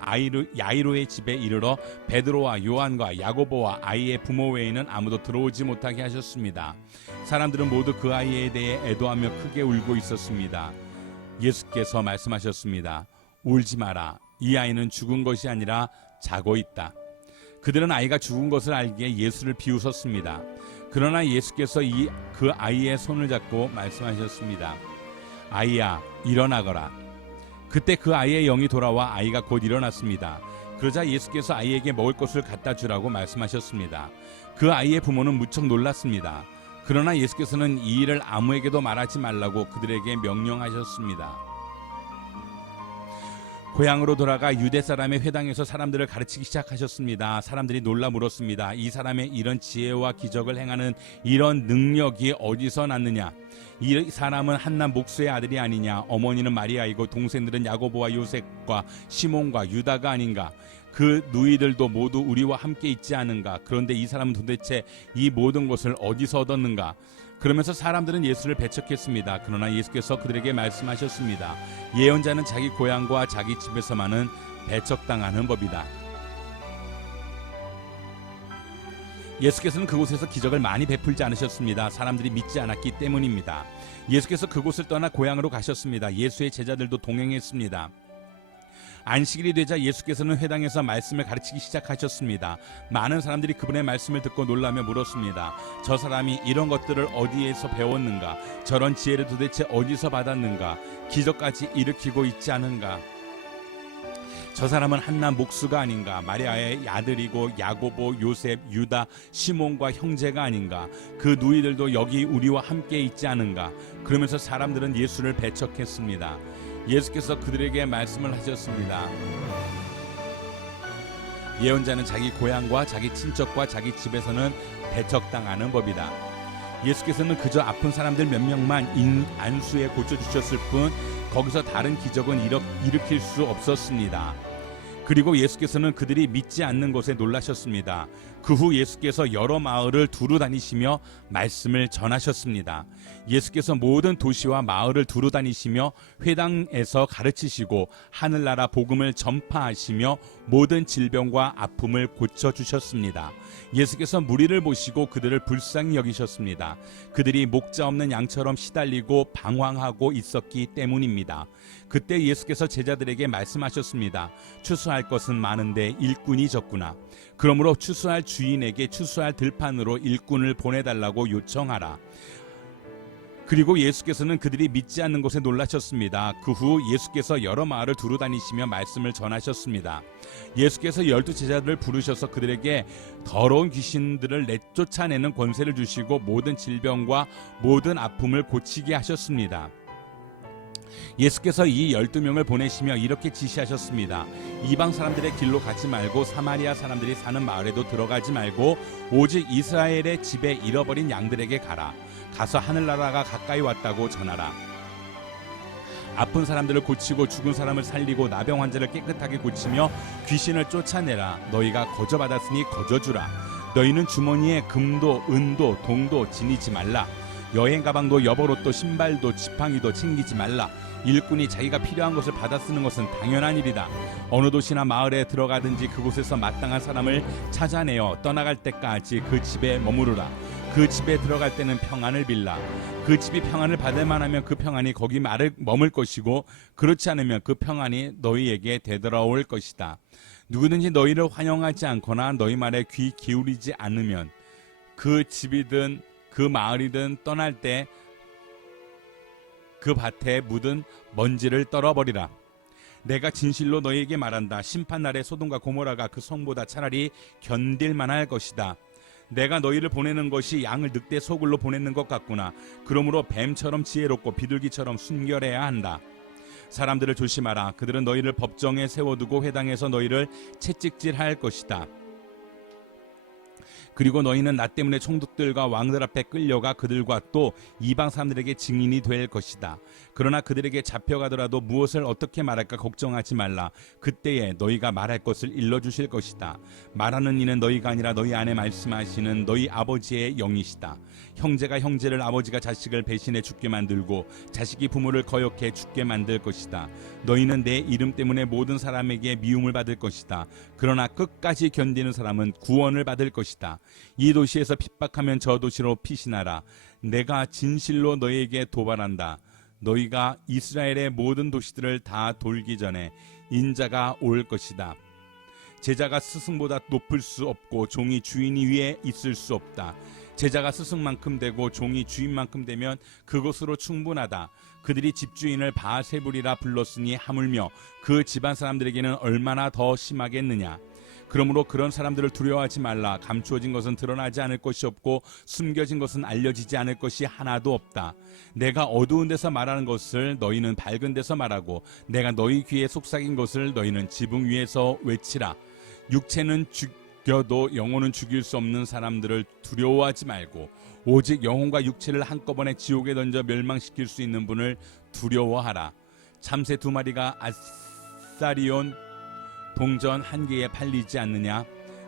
야이로의 집에 이르러 베드로와 요한과 야고보와 아이의 부모 외에는 아무도 들어오지 못하게 하셨습니다. 사람들은 모두 그 아이에 대해 애도하며 크게 울고 있었습니다. 예수께서 말씀하셨습니다. 울지 마라. 이 아이는 죽은 것이 아니라 자고 있다. 그들은 아이가 죽은 것을 알기에 예수를 비웃었습니다. 그러나 예수께서 그 아이의 손을 잡고 말씀하셨습니다. 아이야, 일어나거라. 그때 그 아이의 영이 돌아와 아이가 곧 일어났습니다. 그러자 예수께서 아이에게 먹을 것을 갖다 주라고 말씀하셨습니다. 그 아이의 부모는 무척 놀랐습니다. 그러나 예수께서는 이 일을 아무에게도 말하지 말라고 그들에게 명령하셨습니다. 고향으로 돌아가 유대 사람의 회당에서 사람들을 가르치기 시작하셨습니다. 사람들이 놀라 물었습니다. 이 사람의 이런 지혜와 기적을 행하는 이런 능력이 어디서 났느냐? 이 사람은 한낱 목수의 아들이 아니냐? 어머니는 마리아이고 동생들은 야고보와 요셉과 시몬과 유다가 아닌가? 그 누이들도 모두 우리와 함께 있지 않은가? 그런데 이 사람은 도대체 이 모든 것을 어디서 얻었는가? 그러면서 사람들은 예수를 배척했습니다. 그러나 예수께서 그들에게 말씀하셨습니다. 예언자는 자기 고향과 자기 집에서만은 배척당하는 법이다. 예수께서는 그곳에서 기적을 많이 베풀지 않으셨습니다. 사람들이 믿지 않았기 때문입니다. 예수께서 그곳을 떠나 고향으로 가셨습니다. 예수의 제자들도 동행했습니다. 안식일이 되자 예수께서는 회당에서 말씀을 가르치기 시작하셨습니다. 많은 사람들이 그분의 말씀을 듣고 놀라며 물었습니다. 저 사람이 이런 것들을 어디에서 배웠는가? 저런 지혜를 도대체 어디서 받았는가? 기적까지 일으키고 있지 않은가? 저 사람은 한낱 목수가 아닌가? 마리아의 아들이고 야고보, 요셉, 유다, 시몬과 형제가 아닌가? 그 누이들도 여기 우리와 함께 있지 않은가? 그러면서 사람들은 예수를 배척했습니다. 예수께서 그들에게 말씀을 하셨습니다. 예언자는 자기 고향과 자기 친척과 자기 집에서는 배척당하는 법이다. 예수께서는 그저 아픈 사람들 몇 명만 안수에 고쳐주셨을 뿐 거기서 다른 기적은 일으킬 수 없었습니다. 그리고 예수께서는 그들이 믿지 않는 것에 놀라셨습니다. 그 후 예수께서 여러 마을을 두루 다니시며 말씀을 전하셨습니다. 예수께서 모든 도시와 마을을 두루 다니시며 회당에서 가르치시고 하늘나라 복음을 전파하시며 모든 질병과 아픔을 고쳐주셨습니다. 예수께서 무리를 보시고 그들을 불쌍히 여기셨습니다. 그들이 목자 없는 양처럼 시달리고 방황하고 있었기 때문입니다. 그때 예수께서 제자들에게 말씀하셨습니다. 추수할 것은 많은데 일꾼이 적구나. 그러므로 추수할 주인에게 추수할 들판으로 일꾼을 보내달라고 요청하라. 그리고 예수께서는 그들이 믿지 않는 것에 놀라셨습니다. 그 후 예수께서 여러 마을을 두루 다니시며 말씀을 전하셨습니다. 예수께서 12 제자들을 부르셔서 그들에게 더러운 귀신들을 내쫓아내는 권세를 주시고 모든 질병과 모든 아픔을 고치게 하셨습니다. 예수께서 이 12명을 보내시며 이렇게 지시하셨습니다. 이방 사람들의 길로 가지 말고 사마리아 사람들이 사는 마을에도 들어가지 말고 오직 이스라엘의 집에 잃어버린 양들에게 가라. 가서 하늘나라가 가까이 왔다고 전하라. 아픈 사람들을 고치고 죽은 사람을 살리고 나병 환자를 깨끗하게 고치며 귀신을 쫓아내라. 너희가 거저받았으니 거저주라. 너희는 주머니에 금도 은도 동도 지니지 말라. 여행 가방도 여벌옷도 신발도 지팡이도 챙기지 말라. 일꾼이 자기가 필요한 것을 받아 쓰는 것은 당연한 일이다. 어느 도시나 마을에 들어가든지 그곳에서 마땅한 사람을 찾아내어 떠나갈 때까지 그 집에 머무르라. 그 집에 들어갈 때는 평안을 빌라. 그 집이 평안을 받을 만하면 그 평안이 거기 머물 것이고 그렇지 않으면 그 평안이 너희에게 되돌아올 것이다. 누구든지 너희를 환영하지 않거나 너희 말에 귀 기울이지 않으면 그 집이든 그 마을이든 떠날 때 그 밭에 묻은 먼지를 떨어버리라. 내가 진실로 너희에게 말한다. 심판날에 소돔과 고모라가 그 성보다 차라리 견딜 만할 것이다. 내가 너희를 보내는 것이 양을 늑대 소굴로 보내는 것 같구나. 그러므로 뱀처럼 지혜롭고 비둘기처럼 순결해야 한다. 사람들을 조심하라. 그들은 너희를 법정에 세워두고 회당에서 너희를 채찍질할 것이다. 그리고 너희는 나 때문에 총독들과 왕들 앞에 끌려가 그들과 또 이방 사람들에게 증인이 될 것이다. 그러나 그들에게 잡혀가더라도 무엇을 어떻게 말할까 걱정하지 말라. 그때에 너희가 말할 것을 일러주실 것이다. 말하는 이는 너희가 아니라 너희 안에 말씀하시는 너희 아버지의 영이시다. 형제가 형제를, 아버지가 자식을 배신해 죽게 만들고 자식이 부모를 거역해 죽게 만들 것이다. 너희는 내 이름 때문에 모든 사람에게 미움을 받을 것이다. 그러나 끝까지 견디는 사람은 구원을 받을 것이다. 이 도시에서 핍박하면 저 도시로 피신하라. 내가 진실로 너희에게 도발한다. 너희가 이스라엘의 모든 도시들을 다 돌기 전에 인자가 올 것이다. 제자가 스승보다 높을 수 없고 종이 주인 위에 있을 수 없다. 제자가 스승만큼 되고 종이 주인만큼 되면 그것으로 충분하다. 그들이 집주인을 바알세불이라 불렀으니 하물며 그 집안 사람들에게는 얼마나 더 심하겠느냐. 그러므로 그런 사람들을 두려워하지 말라. 감추어진 것은 드러나지 않을 것이 없고 숨겨진 것은 알려지지 않을 것이 하나도 없다. 내가 어두운 데서 말하는 것을 너희는 밝은 데서 말하고 내가 너희 귀에 속삭인 것을 너희는 지붕 위에서 외치라. 육체는 죽여도 영혼은 죽일 수 없는 사람들을 두려워하지 말고 오직 영혼과 육체를 한꺼번에 지옥에 던져 멸망시킬 수 있는 분을 두려워하라. 참새 2마리가 아사리온 동전 1개에 팔리지 않느냐.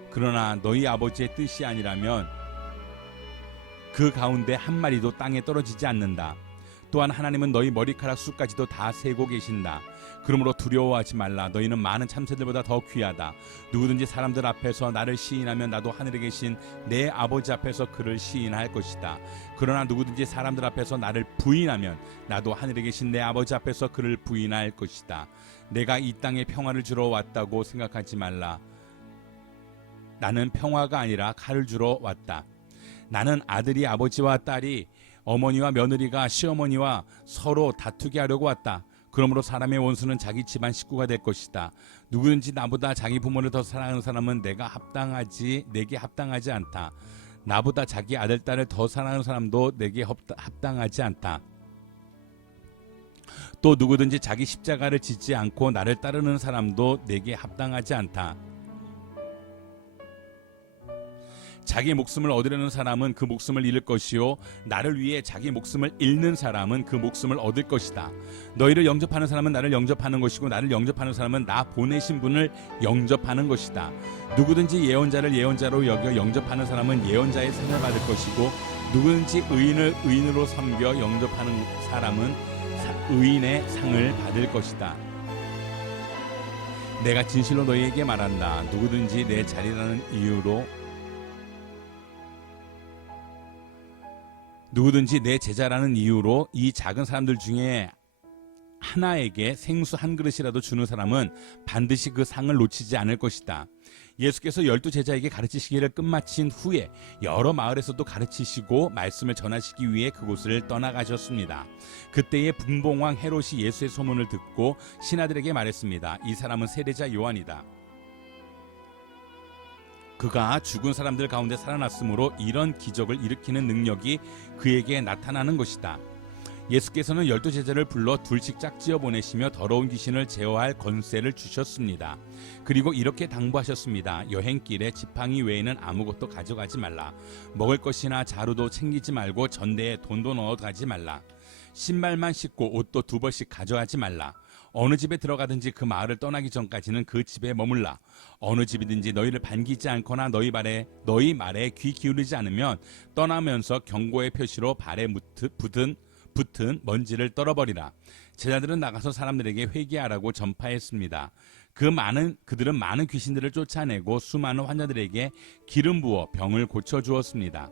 그러나 너희 아버지의 뜻이 아니라면 그 가운데 1마리도 땅에 떨어지지 않는다. 또한 하나님은 너희 머리카락 수까지도 다 세고 계신다. 그러므로 두려워하지 말라. 너희는 많은 참새들보다 더 귀하다. 누구든지 사람들 앞에서 나를 시인하면 나도 하늘에 계신 내 아버지 앞에서 그를 시인할 것이다. 그러나 누구든지 사람들 앞에서 나를 부인하면 나도 하늘에 계신 내 아버지 앞에서 그를 부인할 것이다. 내가 이 땅에 평화를 주러 왔다고 생각하지 말라. 나는 평화가 아니라 칼을 주러 왔다. 나는 아들이 아버지와 딸이 어머니와 며느리가 시어머니와 서로 다투게 하려고 왔다. 그러므로 사람의 원수는 자기 집안 식구가 될 것이다. 누구든지 나보다 자기 부모를 더 사랑하는 사람은 내게 합당하지 않다. 나보다 자기 아들 딸을 더 사랑하는 사람도 내게 합당하지 않다. 또 누구든지 자기 십자가를 지지 않고 나를 따르는 사람도 내게 합당하지 않다. 자기 목숨을 얻으려는 사람은 그 목숨을 잃을 것이요 나를 위해 자기 목숨을 잃는 사람은 그 목숨을 얻을 것이다. 너희를 영접하는 사람은 나를 영접하는 것이고 나를 영접하는 사람은 나 보내신 분을 영접하는 것이다. 누구든지 예언자를 예언자로 여겨 영접하는 사람은 예언자의 상을 받을 것이고 누구든지 의인을 의인으로 섬겨 영접하는 사람은 의인의 상을 받을 것이다. 내가 진실로 너희에게 말한다. 누구든지 내 자리라는 이유로 누구든지 내 제자라는 이유로 이 작은 사람들 중에 하나에게 생수 한 그릇이라도 주는 사람은 반드시 그 상을 놓치지 않을 것이다. 예수께서 12제자에게 가르치시기를 끝마친 후에 여러 마을에서도 가르치시고 말씀을 전하시기 위해 그곳을 떠나가셨습니다. 그때에 분봉왕 헤롯이 예수의 소문을 듣고 신하들에게 말했습니다. 이 사람은 세례자 요한이다. 그가 죽은 사람들 가운데 살아났으므로 이런 기적을 일으키는 능력이 그에게 나타나는 것이다. 예수께서는 12제자를 불러 둘씩 짝지어 보내시며 더러운 귀신을 제어할 권세를 주셨습니다. 그리고 이렇게 당부하셨습니다. 여행길에 지팡이 외에는 아무것도 가져가지 말라. 먹을 것이나 자루도 챙기지 말고 전대에 돈도 넣어 가지 말라. 신발만 신고 옷도 2벌씩 가져가지 말라. 어느 집에 들어가든지 그 마을을 떠나기 전까지는 그 집에 머물라. 어느 집이든지 너희를 반기지 않거나 너희 말에 귀 기울이지 않으면 떠나면서 경고의 표시로 발에 붙은 먼지를 떨어버리라. 제자들은 나가서 사람들에게 회개하라고 전파했습니다. 그들은 많은 귀신들을 쫓아내고 수많은 환자들에게 기름 부어 병을 고쳐 주었습니다.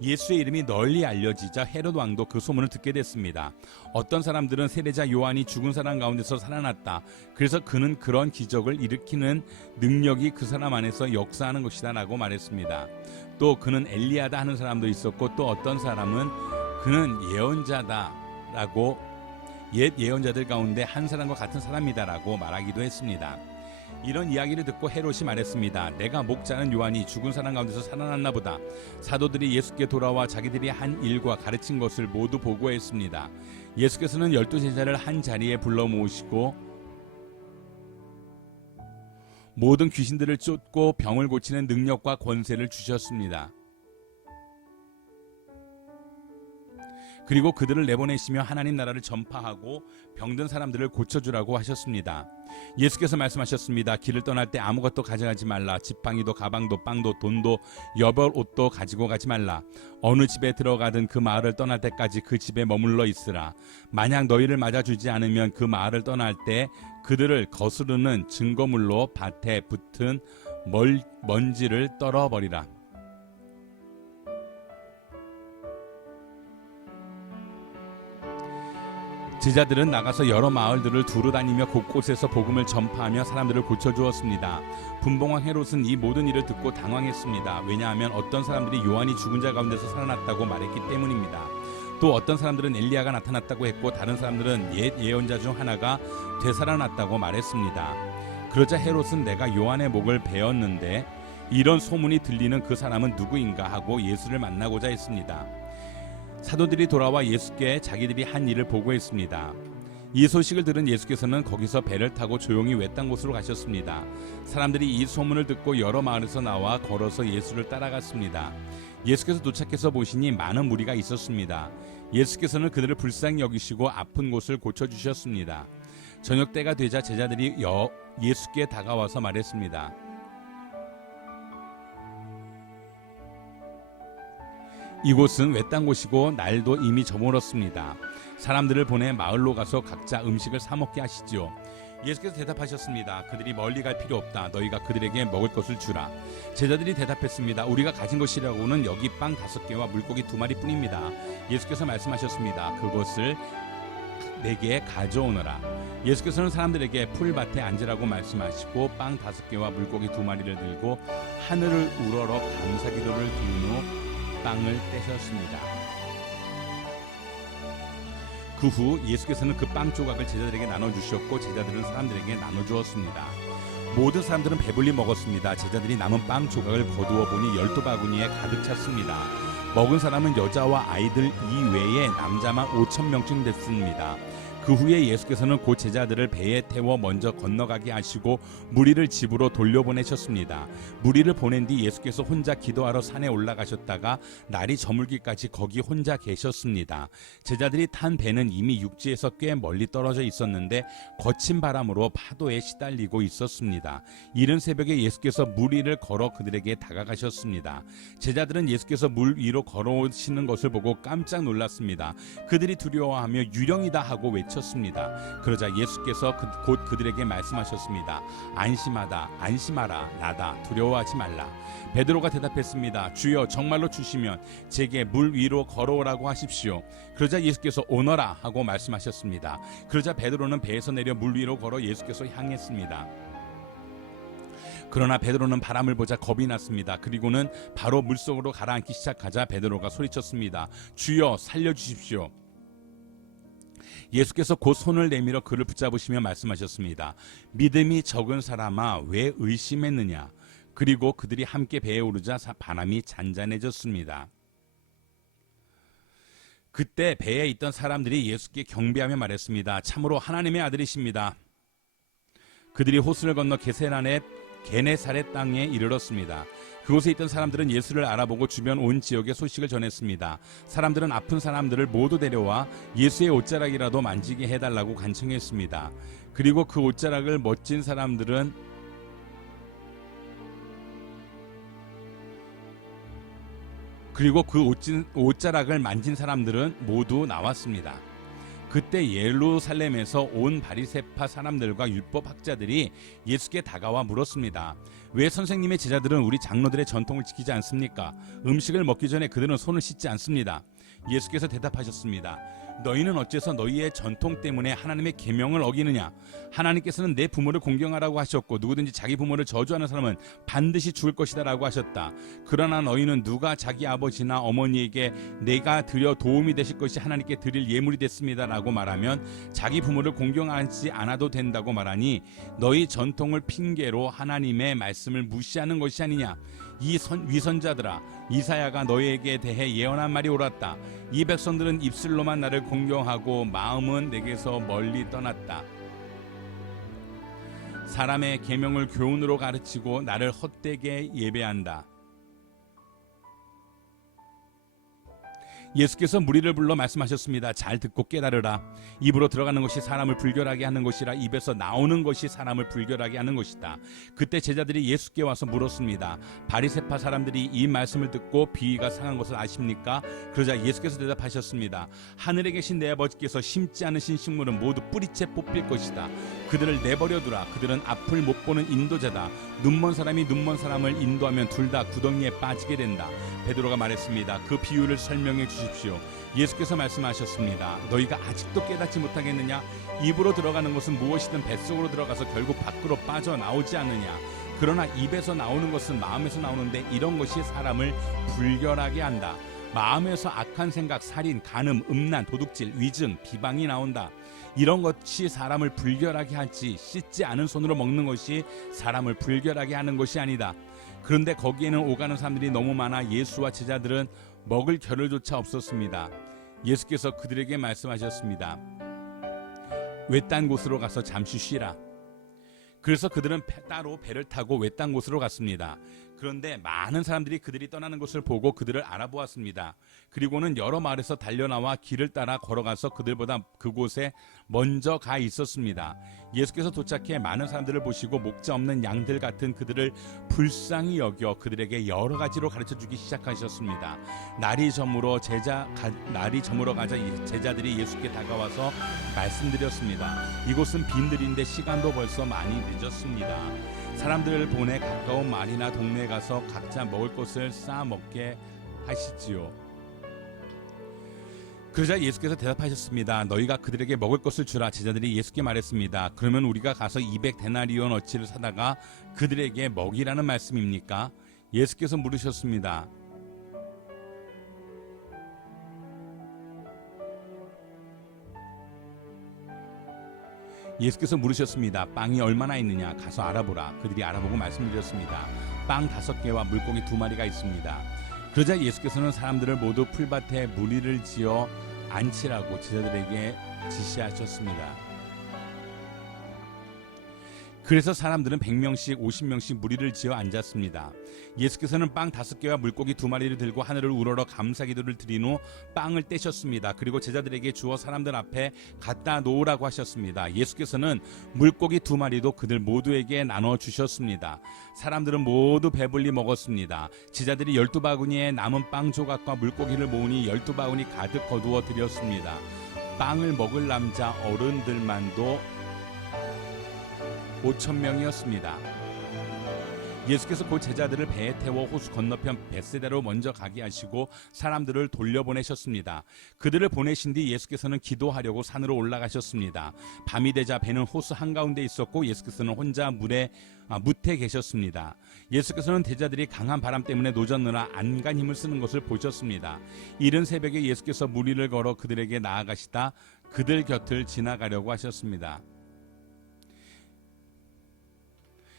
예수의 이름이 널리 알려지자 헤롯 왕도 그 소문을 듣게 됐습니다. 어떤 사람들은 세례자 요한이 죽은 사람 가운데서 살아났다. 그래서 그는 그런 기적을 일으키는 능력이 그 사람 안에서 역사하는 것이다 라고 말했습니다. 또 그는 엘리야다 하는 사람도 있었고, 또 어떤 사람은 그는 예언자다라고, 옛 예언자들 가운데 한 사람과 같은 사람이다라고 말하기도 했습니다. 이런 이야기를 듣고 헤롯이 말했습니다. 내가 목자는 요한이 죽은 사람 가운데서 살아났나 보다. 사도들이 예수께 돌아와 자기들이 한 일과 가르친 것을 모두 보고했습니다. 예수께서는 12제자를 한 자리에 불러 모으시고 모든 귀신들을 쫓고 병을 고치는 능력과 권세를 주셨습니다. 그리고 그들을 내보내시며 하나님 나라를 전파하고 병든 사람들을 고쳐주라고 하셨습니다. 예수께서 말씀하셨습니다. 길을 떠날 때 아무것도 가져가지 말라. 지팡이도 가방도 빵도 돈도 여벌 옷도 가지고 가지 말라. 어느 집에 들어가든 그 마을을 떠날 때까지 그 집에 머물러 있으라. 만약 너희를 맞아주지 않으면 그 마을을 떠날 때 그들을 거스르는 증거물로 밭에 붙은 먼지를 떨어버리라. 제자들은 나가서 여러 마을들을 두루 다니며 곳곳에서 복음을 전파하며 사람들을 고쳐주었습니다. 분봉왕 헤롯은 이 모든 일을 듣고 당황했습니다. 왜냐하면 어떤 사람들이 요한이 죽은 자 가운데서 살아났다고 말했기 때문입니다. 또 어떤 사람들은 엘리야가 나타났다고 했고, 다른 사람들은 옛 예언자 중 하나가 되살아났다고 말했습니다. 그러자 헤롯은 내가 요한의 목을 베었는데 이런 소문이 들리는 그 사람은 누구인가 하고 예수를 만나고자 했습니다. 사도들이 돌아와 예수께 자기들이 한 일을 보고했습니다. 이 소식을 들은 예수께서는 거기서 배를 타고 조용히 외딴 곳으로 가셨습니다. 사람들이 이 소문을 듣고 여러 마을에서 나와 걸어서 예수를 따라갔습니다. 예수께서 도착해서 보시니 많은 무리가 있었습니다. 예수께서는 그들을 불쌍히 여기시고 아픈 곳을 고쳐주셨습니다. 저녁 때가 되자 제자들이 예수께 다가와서 말했습니다. 이곳은 외딴 곳이고 날도 이미 저물었습니다. 사람들을 보내 마을로 가서 각자 음식을 사 먹게 하시지요. 예수께서 대답하셨습니다. 그들이 멀리 갈 필요 없다. 너희가 그들에게 먹을 것을 주라. 제자들이 대답했습니다. 우리가 가진 것이라고는 여기 빵 5개와 물고기 2마리 뿐입니다. 예수께서 말씀하셨습니다. 그것을 내게 가져오너라. 예수께서는 사람들에게 풀밭에 앉으라고 말씀하시고 빵 5개와 물고기 2마리를 들고 하늘을 우러러 감사기도를 드린 후 빵을 떼셨습니다. 그 후 예수께서는 그 빵 조각을 제자들에게 나눠주셨고 제자들은 사람들에게 나눠주었습니다. 모든 사람들은 배불리 먹었습니다. 제자들이 남은 빵 조각을 거두어 보니 12바구니에 가득 찼습니다. 먹은 사람은 여자와 아이들 이외에 남자만 5,000명쯤 됐습니다. 그 후에 예수께서는 곧 제자들을 배에 태워 먼저 건너가게 하시고 무리를 집으로 돌려보내셨습니다. 무리를 보낸 뒤 예수께서 혼자 기도하러 산에 올라가셨다가 날이 저물기까지 거기 혼자 계셨습니다. 제자들이 탄 배는 이미 육지에서 꽤 멀리 떨어져 있었는데 거친 바람으로 파도에 시달리고 있었습니다. 이른 새벽에 예수께서 물 위를 걸어 그들에게 다가가셨습니다. 제자들은 예수께서 물 위로 걸어오시는 것을 보고 깜짝 놀랐습니다. 그들이 두려워하며 유령이다 하고 외쳤습니다. 그러자 예수께서 곧 그들에게 말씀하셨습니다. 안심하라. 나다. 두려워하지 말라. 베드로가 대답했습니다. 주여, 정말로 주시면 제게 물 위로 걸어오라고 하십시오. 그러자 예수께서 오너라 하고 말씀하셨습니다. 그러자 베드로는 배에서 내려 물 위로 걸어 예수께서 향했습니다. 그러나 베드로는 바람을 보자 겁이 났습니다. 그리고는 바로 물속으로 가라앉기 시작하자 베드로가 소리쳤습니다. 주여, 살려주십시오. 예수께서 곧 손을 내밀어 그를 붙잡으시며 말씀하셨습니다. 믿음이 적은 사람아, 왜 의심했느냐? 그리고 그들이 함께 배에 오르자 바람이 잔잔해졌습니다. 그때 배에 있던 사람들이 예수께 경배하며 말했습니다. 참으로 하나님의 아들이십니다. 그들이 호수를 건너 게네사렛 땅에 이르렀습니다. 그곳에 있던 사람들은 예수를 알아보고 주변 온 지역에 소식을 전했습니다. 사람들은 아픈 사람들을 모두 데려와 예수의 옷자락이라도 만지게 해달라고 간청했습니다. 그리고 그 옷자락을 옷자락을 만진 사람들은 모두 나왔습니다. 그때 예루살렘에서 온 바리새파 사람들과 율법학자들이 예수께 다가와 물었습니다. 왜 선생님의 제자들은 우리 장로들의 전통을 지키지 않습니까? 음식을 먹기 전에 그들은 손을 씻지 않습니다. 예수께서 대답하셨습니다. 너희는 어째서 너희의 전통 때문에 하나님의 계명을 어기느냐? 하나님께서는 내 부모를 공경하라고 하셨고 누구든지 자기 부모를 저주하는 사람은 반드시 죽을 것이다 라고 하셨다. 그러나 너희는 누가 자기 아버지나 어머니에게 내가 드려 도움이 되실 것이 하나님께 드릴 예물이 됐습니다 라고 말하면 자기 부모를 공경하지 않아도 된다고 말하니 너희 전통을 핑계로 하나님의 말씀을 무시하는 것이 아니냐? 이 위선자들아, 이사야가 너희에게 대해 예언한 말이 옳았다. 이 백성들은 입술로만 나를 공경하고 마음은 내게서 멀리 떠났다. 사람의 계명을 교훈으로 가르치고 나를 헛되게 예배한다. 예수께서 무리를 불러 말씀하셨습니다. 잘 듣고 깨달으라. 입으로 들어가는 것이 사람을 불결하게 하는 것이라 입에서 나오는 것이 사람을 불결하게 하는 것이다. 그때 제자들이 예수께 와서 물었습니다. 바리새파 사람들이 이 말씀을 듣고 비위가 상한 것을 아십니까? 그러자 예수께서 대답하셨습니다. 하늘에 계신 내 아버지께서 심지 않으신 식물은 모두 뿌리째 뽑힐 것이다. 그들을 내버려두라. 그들은 앞을 못 보는 인도자다. 눈먼 사람이 눈먼 사람을 인도하면 둘 다 구덩이에 빠지게 된다. 베드로가 말했습니다. 그 비유를 설명해 주십시오. 예수께서 말씀하셨습니다. 너희가 아직도 깨닫지 못하겠느냐? 입으로 들어가는 것은 무엇이든 뱃속으로 들어가서 결국 밖으로 빠져나오지 않느냐? 그러나 입에서 나오는 것은 마음에서 나오는데 이런 것이 사람을 불결하게 한다. 마음에서 악한 생각, 살인, 간음, 음란, 도둑질, 위증, 비방이 나온다. 이런 것이 사람을 불결하게 하지 씻지 않은 손으로 먹는 것이 사람을 불결하게 하는 것이 아니다. 그런데 거기에는 오가는 사람들이 너무 많아 예수와 제자들은 먹을 겨를조차 없었습니다. 예수께서 그들에게 말씀하셨습니다. 외딴 곳으로 가서 잠시 쉬라. 그래서 그들은 따로 배를 타고 외딴 곳으로 갔습니다. 그런데 많은 사람들이 그들이 떠나는 것을 보고 그들을 알아보았습니다. 그리고는 여러 마을에서 달려나와 길을 따라 걸어가서 그들보다 그곳에 먼저 가 있었습니다. 예수께서 도착해 많은 사람들을 보시고 목자 없는 양들 같은 그들을 불쌍히 여겨 그들에게 여러 가지로 가르쳐주기 시작하셨습니다. 날이 저물어 가자 제자들이 예수께 다가와서 말씀드렸습니다. 이곳은 빈들인데 시간도 벌써 많이 늦었습니다. 사람들을 보내 가까운 마을이나 동네에 가서 각자 먹을 것을 쌓아 먹게 하시지요. 그러자 예수께서 대답하셨습니다. 너희가 그들에게 먹을 것을 주라. 제자들이 예수께 말했습니다. 그러면 우리가 가서 200데나리온 어치를 사다가 그들에게 먹이라는 말씀입니까? 예수께서 물으셨습니다. 예수께서 물으셨습니다. 빵이 얼마나 있느냐? 가서 알아보라. 그들이 알아보고 말씀드렸습니다. 빵 5개와 물고기 2마리가 있습니다. 그러자 예수께서는 사람들을 모두 풀밭에 무리를 지어 앉히라고 제자들에게 지시하셨습니다. 그래서 사람들은 100명씩 50명씩 무리를 지어 앉았습니다. 예수께서는 빵 5개와 물고기 2마리를 들고 하늘을 우러러 감사기도를 드린 후 빵을 떼셨습니다. 그리고 제자들에게 주어 사람들 앞에 갖다 놓으라고 하셨습니다. 예수께서는 물고기 2마리도 그들 모두에게 나눠 주셨습니다. 사람들은 모두 배불리 먹었습니다. 제자들이 12바구니에 남은 빵 조각과 물고기를 모으니 12바구니 가득 거두어 드렸습니다. 빵을 먹을 남자 어른들만도 5,000명이었습니다. 예수께서 그 제자들을 배에 태워 호수 건너편 벳세다로 먼저 가게 하시고 사람들을 돌려보내셨습니다. 그들을 보내신 뒤 예수께서는 기도하려고 산으로 올라가셨습니다. 밤이 되자 배는 호수 한가운데 있었고 예수께서는 혼자 뭇에 계셨습니다. 예수께서는 제자들이 강한 바람 때문에 노젓느라 안간 힘을 쓰는 것을 보셨습니다. 이른 새벽에 예수께서 무리를 걸어 그들에게 나아가시다 그들 곁을 지나가려고 하셨습니다.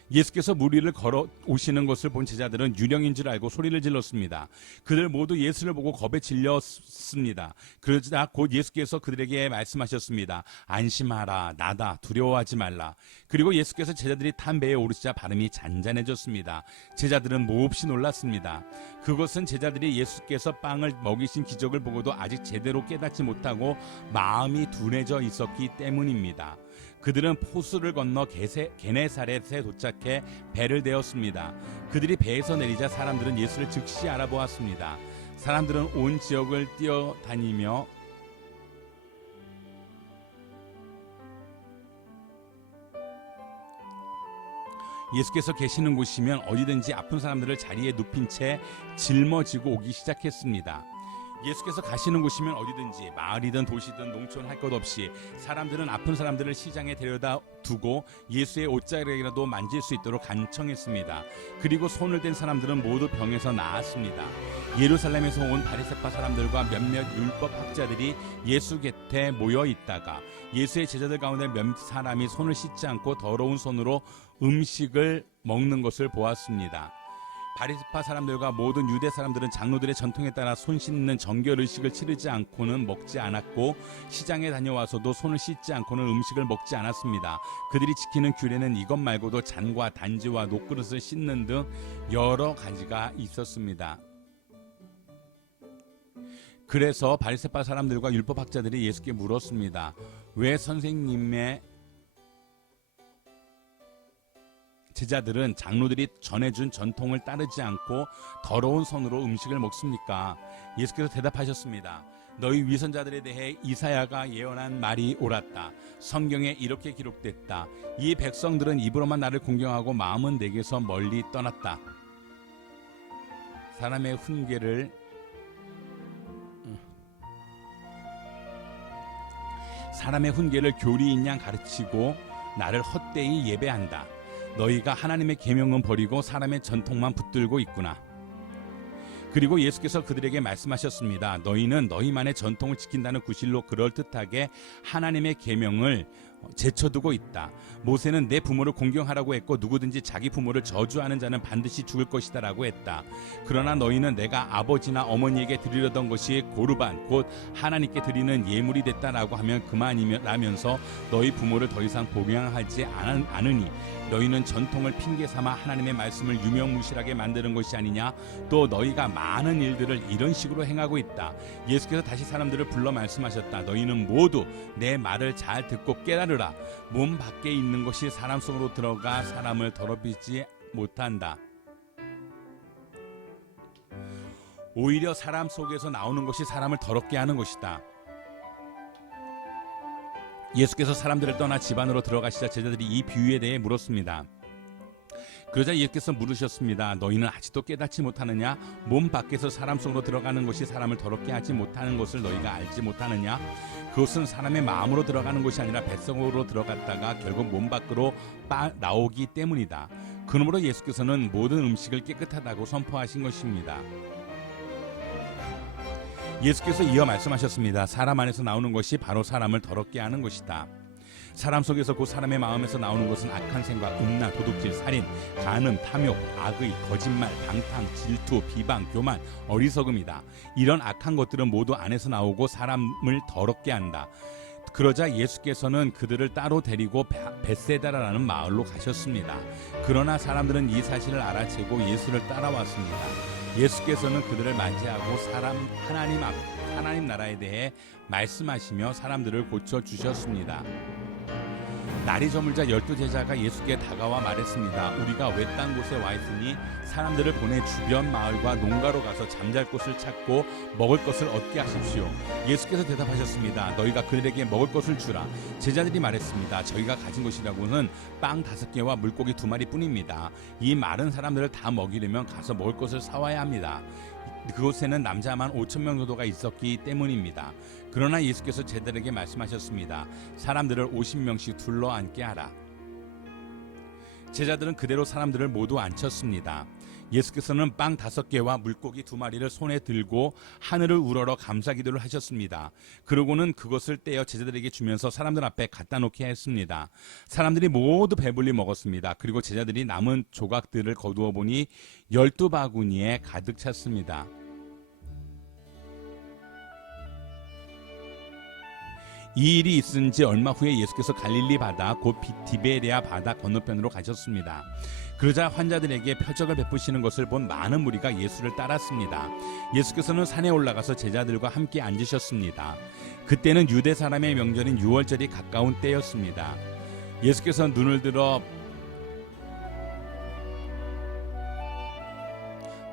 예수께서 물 위를 걸어 오시는 것을 본 제자들은 유령인 줄 알고 소리를 질렀습니다. 그들 모두 예수를 보고 겁에 질렸습니다. 그러자 곧 예수께서 그들에게 말씀하셨습니다. 안심하라, 나다, 두려워하지 말라. 그리고 예수께서 제자들이 탄 배에 오르시자 발음이 잔잔해졌습니다. 제자들은 몹시 놀랐습니다. 그것은 제자들이 예수께서 빵을 먹이신 기적을 보고도 아직 제대로 깨닫지 못하고 마음이 둔해져 있었기 때문입니다. 그들은 포수를 건너 게네사렛에 도착해 배를 대었습니다. 그들이 배에서 내리자 사람들은 예수를 즉시 알아보았습니다. 사람들은 온 지역을 뛰어다니며 예수께서 계시는 곳이면 어디든지 아픈 사람들을 자리에 눕힌 채 짊어지고 오기 시작했습니다. 예수께서 가시는 곳이면 어디든지 마을이든 도시든 농촌 할 것 없이 사람들은 아픈 사람들을 시장에 데려다 두고 예수의 옷자락이라도 만질 수 있도록 간청했습니다. 그리고 손을 댄 사람들은 모두 병에서 나았습니다. 예루살렘에서 온 바리새파 사람들과 몇몇 율법 학자들이 예수 곁에 모여 있다가 예수의 제자들 가운데 몇 사람이 손을 씻지 않고 더러운 손으로 음식을 먹는 것을 보았습니다. 바리새파 사람들과 모든 유대 사람들은 장로들의 전통에 따라 손 씻는 정결 의식을 치르지 않고는 먹지 않았고 시장에 다녀와서도 손을 씻지 않고는 음식을 먹지 않았습니다. 그들이 지키는 규례는 이것 말고도 잔과 단지와 녹그릇을 씻는 등 여러 가지가 있었습니다. 그래서 바리새파 사람들과 율법학자들이 예수께 물었습니다. 왜 선생님의 제자들은 장로들이 전해준 전통을 따르지 않고 더러운 손으로 음식을 먹습니까? 예수께서 대답하셨습니다. 너희 위선자들에 대해 이사야가 예언한 말이 옳았다. 성경에 이렇게 기록됐다. 이 백성들은 입으로만 나를 공경하고 마음은 내게서 멀리 떠났다. 사람의 훈계를 교리인 양 가르치고 나를 헛되이 예배한다. 너희가 하나님의 계명은 버리고 사람의 전통만 붙들고 있구나. 그리고 예수께서 그들에게 말씀하셨습니다. 너희는 너희만의 전통을 지킨다는 구실로 그럴듯하게 하나님의 계명을 제쳐두고 있다. 모세는 내 부모를 공경하라고 했고 누구든지 자기 부모를 저주하는 자는 반드시 죽을 것이다 라고 했다. 그러나 너희는 내가 아버지나 어머니에게 드리려던 것이 고르반 곧 하나님께 드리는 예물이 됐다라고 하면 그만이라면서 너희 부모를 더 이상 공경하지 않으니 너희는 전통을 핑계삼아 하나님의 말씀을 유명무실하게 만드는 것이 아니냐. 또 너희가 많은 일들을 이런 식으로 행하고 있다. 예수께서 다시 사람들을 불러 말씀하셨다. 너희는 모두 내 말을 잘 듣고 깨달으라. 몸 밖에 있는 것이 사람 속으로 들어가 사람을 더럽히지 못한다. 오히려 사람 속에서 나오는 것이 사람을 더럽게 하는 것이다. 예수께서 사람들을 떠나 집 안으로 들어가시자 제자들이 이 비유에 대해 물었습니다. 그러자 예수께서 물으셨습니다. 너희는 아직도 깨닫지 못하느냐? 몸 밖에서 사람 속으로 들어가는 것이 사람을 더럽게 하지 못하는 것을 너희가 알지 못하느냐? 그것은 사람의 마음으로 들어가는 것이 아니라 뱃속으로 들어갔다가 결국 몸 밖으로 나오기 때문이다. 그러므로 예수께서는 모든 음식을 깨끗하다고 선포하신 것입니다. 예수께서 이어 말씀하셨습니다. 사람 안에서 나오는 것이 바로 사람을 더럽게 하는 것이다. 사람 속에서 그 사람의 마음에서 나오는 것은 악한 생각, 음란, 도둑질, 살인, 간음, 탐욕, 악의, 거짓말, 방탕, 질투, 비방, 교만, 어리석음이다. 이런 악한 것들은 모두 안에서 나오고 사람을 더럽게 한다. 그러자 예수께서는 그들을 따로 데리고 벳세다라는 마을로 가셨습니다. 그러나 사람들은 이 사실을 알아채고 예수를 따라왔습니다. 예수께서는 그들을 맞이하고 하나님 나라에 대해 말씀하시며 사람들을 고쳐주셨습니다. 날이 저물자 12제자가 예수께 다가와 말했습니다. 우리가 외딴 곳에 와 있으니 사람들을 보내 주변 마을과 농가로 가서 잠잘 곳을 찾고 먹을 것을 얻게 하십시오. 예수께서 대답하셨습니다. 너희가 그들에게 먹을 것을 주라. 제자들이 말했습니다. 저희가 가진 것이라고는 빵 5개와 물고기 2마리 뿐입니다. 이 마른 사람들을 다 먹이려면 가서 먹을 것을 사와야 합니다. 그곳에는 남자만 5,000명 정도가 있었기 때문입니다. 그러나 예수께서 제자들에게 말씀하셨습니다. 사람들을 50명씩 둘러앉게 하라. 제자들은 그대로 사람들을 모두 앉혔습니다. 예수께서는 빵 5개와 물고기 2마리를 손에 들고 하늘을 우러러 감사기도를 하셨습니다. 그러고는 그것을 떼어 제자들에게 주면서 사람들 앞에 갖다 놓게 했습니다. 사람들이 모두 배불리 먹었습니다. 그리고 제자들이 남은 조각들을 거두어 보니 12바구니에 가득 찼습니다. 이 일이 있은 지 얼마 후에 예수께서 갈릴리 바다 곧 디베레아 바다 건너편으로 가셨습니다. 그러자 환자들에게 표적을 베푸시는 것을 본 많은 무리가 예수를 따랐습니다. 예수께서는 산에 올라가서 제자들과 함께 앉으셨습니다. 그때는 유대 사람의 명절인 유월절이 가까운 때였습니다. 예수께서 눈을 들어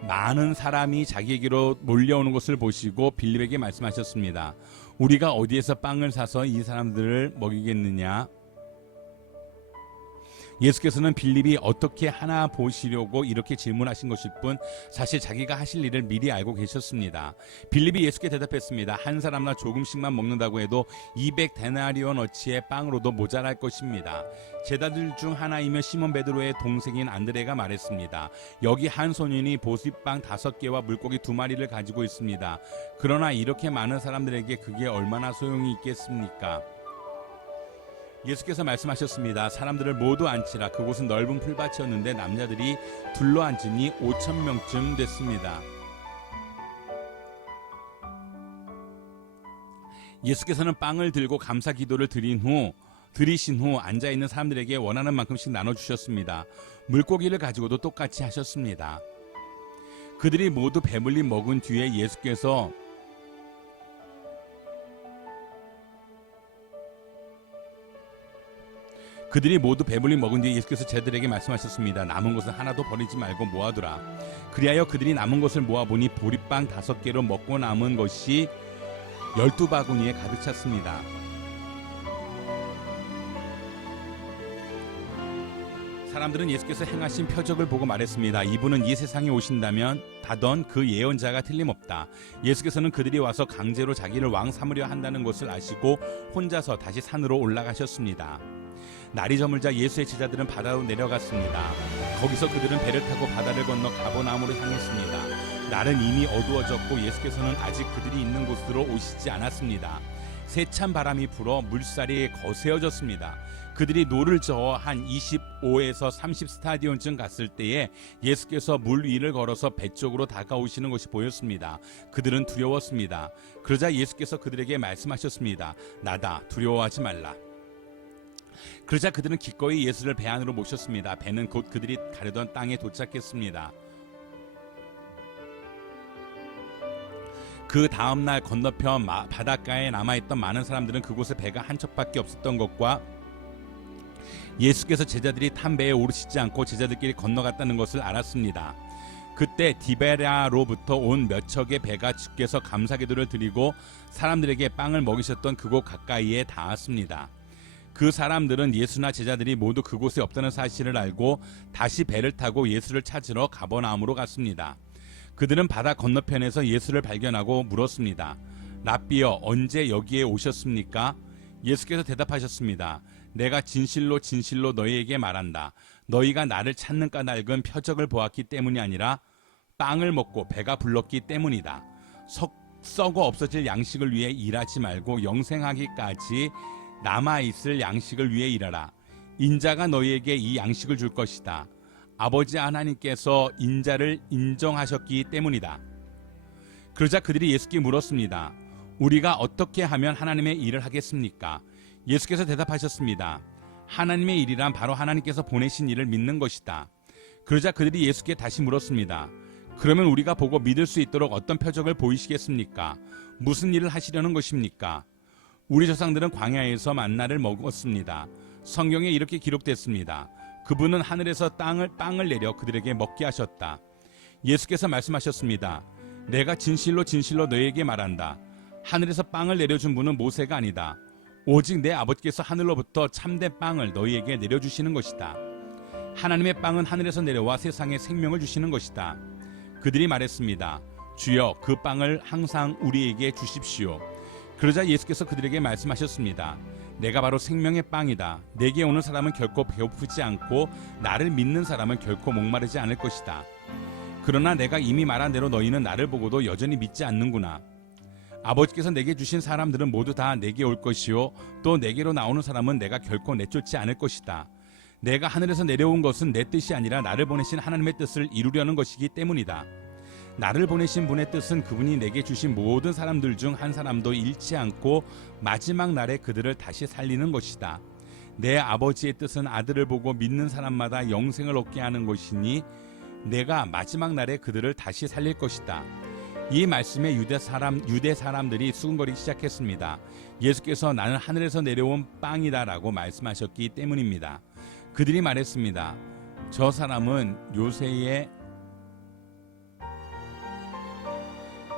많은 사람이 자기에게로 몰려오는 것을 보시고 빌립에게 말씀하셨습니다. 우리가 어디에서 빵을 사서 이 사람들을 먹이겠느냐? 예수께서는 빌립이 어떻게 하나 보시려고 이렇게 질문하신 것일 뿐 사실 자기가 하실 일을 미리 알고 계셨습니다. 빌립이 예수께 대답했습니다. 한 사람나 조금씩만 먹는다고 해도 200데나리온어치의 빵으로도 모자랄 것입니다. 제자들 중 하나이며 시몬 베드로의 동생인 안드레가 말했습니다. 여기 한 소년이 보리빵 5개와 물고기 2마리를 가지고 있습니다. 그러나 이렇게 많은 사람들에게 그게 얼마나 소용이 있겠습니까? 예수께서 말씀하셨습니다. 사람들을 모두 앉히라. 그곳은 넓은 풀밭이었는데 남자들이 둘러앉으니 5,000명쯤 됐습니다. 예수께서는 빵을 들고 감사 기도를 드리신 후 앉아있는 사람들에게 원하는 만큼씩 나눠주셨습니다. 물고기를 가지고도 똑같이 하셨습니다. 그들이 모두 배불리 먹은 뒤에 예수께서 제자들에게 말씀하셨습니다. 남은 것은 하나도 버리지 말고 모아두라. 그리하여 그들이 남은 것을 모아보니 보리빵 5개로 먹고 남은 것이 12바구니에 가득 찼습니다. 사람들은 예수께서 행하신 표적을 보고 말했습니다. 이분은 이 세상에 오신다면 다던 그 예언자가 틀림없다. 예수께서는 그들이 와서 강제로 자기를 왕 삼으려 한다는 것을 아시고 혼자서 다시 산으로 올라가셨습니다. 날이 저물자 예수의 제자들은 바다로 내려갔습니다. 거기서 그들은 배를 타고 바다를 건너 가버나움으로 향했습니다. 날은 이미 어두워졌고 예수께서는 아직 그들이 있는 곳으로 오시지 않았습니다. 세찬 바람이 불어 물살이 거세어졌습니다. 그들이 노를 저어 한 25에서 30 스타디온쯤 갔을 때에 예수께서 물 위를 걸어서 배 쪽으로 다가오시는 것이 보였습니다. 그들은 두려웠습니다. 그러자 예수께서 그들에게 말씀하셨습니다. 나다, 두려워하지 말라. 그러자 그들은 기꺼이 예수를 배 안으로 모셨습니다. 배는 곧 그들이 가려던 땅에 도착했습니다. 그 다음날 건너편 바닷가에 남아있던 많은 사람들은 그곳에 배가 한 척밖에 없었던 것과 예수께서 제자들이 탄 배에 오르시지 않고 제자들끼리 건너갔다는 것을 알았습니다. 그때 디베랴로부터 온 몇 척의 배가 주께서 감사기도를 드리고 사람들에게 빵을 먹이셨던 그곳 가까이에 닿았습니다. 그 사람들은 예수나 제자들이 모두 그곳에 없다는 사실을 알고 다시 배를 타고 예수를 찾으러 가버나움으로 갔습니다. 그들은 바다 건너편에서 예수를 발견하고 물었습니다. 랍비여, 언제 여기에 오셨습니까? 예수께서 대답하셨습니다. 내가 진실로 진실로 너희에게 말한다. 너희가 나를 찾는 까닭은 표적을 보았기 때문이 아니라 빵을 먹고 배가 불렀기 때문이다. 썩어 없어질 양식을 위해 일하지 말고 영생하기까지 남아있을 양식을 위해 일하라. 인자가 너희에게 이 양식을 줄 것이다. 아버지 하나님께서 인자를 인정하셨기 때문이다. 그러자 그들이 예수께 물었습니다. 우리가 어떻게 하면 하나님의 일을 하겠습니까? 예수께서 대답하셨습니다. 하나님의 일이란 바로 하나님께서 보내신 일을 믿는 것이다. 그러자 그들이 예수께 다시 물었습니다. 그러면 우리가 보고 믿을 수 있도록 어떤 표적을 보이시겠습니까? 무슨 일을 하시려는 것입니까? 우리 조상들은 광야에서 만나를 먹었습니다. 성경에 이렇게 기록됐습니다. 그분은 하늘에서 빵을 내려 그들에게 먹게 하셨다. 예수께서 말씀하셨습니다. 내가 진실로 진실로 너희에게 말한다. 하늘에서 빵을 내려준 분은 모세가 아니다. 오직 내 아버지께서 하늘로부터 참된 빵을 너희에게 내려주시는 것이다. 하나님의 빵은 하늘에서 내려와 세상에 생명을 주시는 것이다. 그들이 말했습니다. 주여, 그 빵을 항상 우리에게 주십시오. 그러자 예수께서 그들에게 말씀하셨습니다. 내가 바로 생명의 빵이다. 내게 오는 사람은 결코 배고프지 않고 나를 믿는 사람은 결코 목마르지 않을 것이다. 그러나 내가 이미 말한 대로 너희는 나를 보고도 여전히 믿지 않는구나. 아버지께서 내게 주신 사람들은 모두 다 내게 올 것이요 또 내게로 나오는 사람은 내가 결코 내쫓지 않을 것이다. 내가 하늘에서 내려온 것은 내 뜻이 아니라 나를 보내신 하나님의 뜻을 이루려는 것이기 때문이다. 나를 보내신 분의 뜻은 그분이 내게 주신 모든 사람들 중 한 사람도 잃지 않고 마지막 날에 그들을 다시 살리는 것이다. 내 아버지의 뜻은 아들을 보고 믿는 사람마다 영생을 얻게 하는 것이니 내가 마지막 날에 그들을 다시 살릴 것이다. 이 말씀에 유대 사람들이 수군거리기 시작했습니다. 예수께서 나는 하늘에서 내려온 빵이다라고 말씀하셨기 때문입니다. 그들이 말했습니다. 저 사람은 요셉의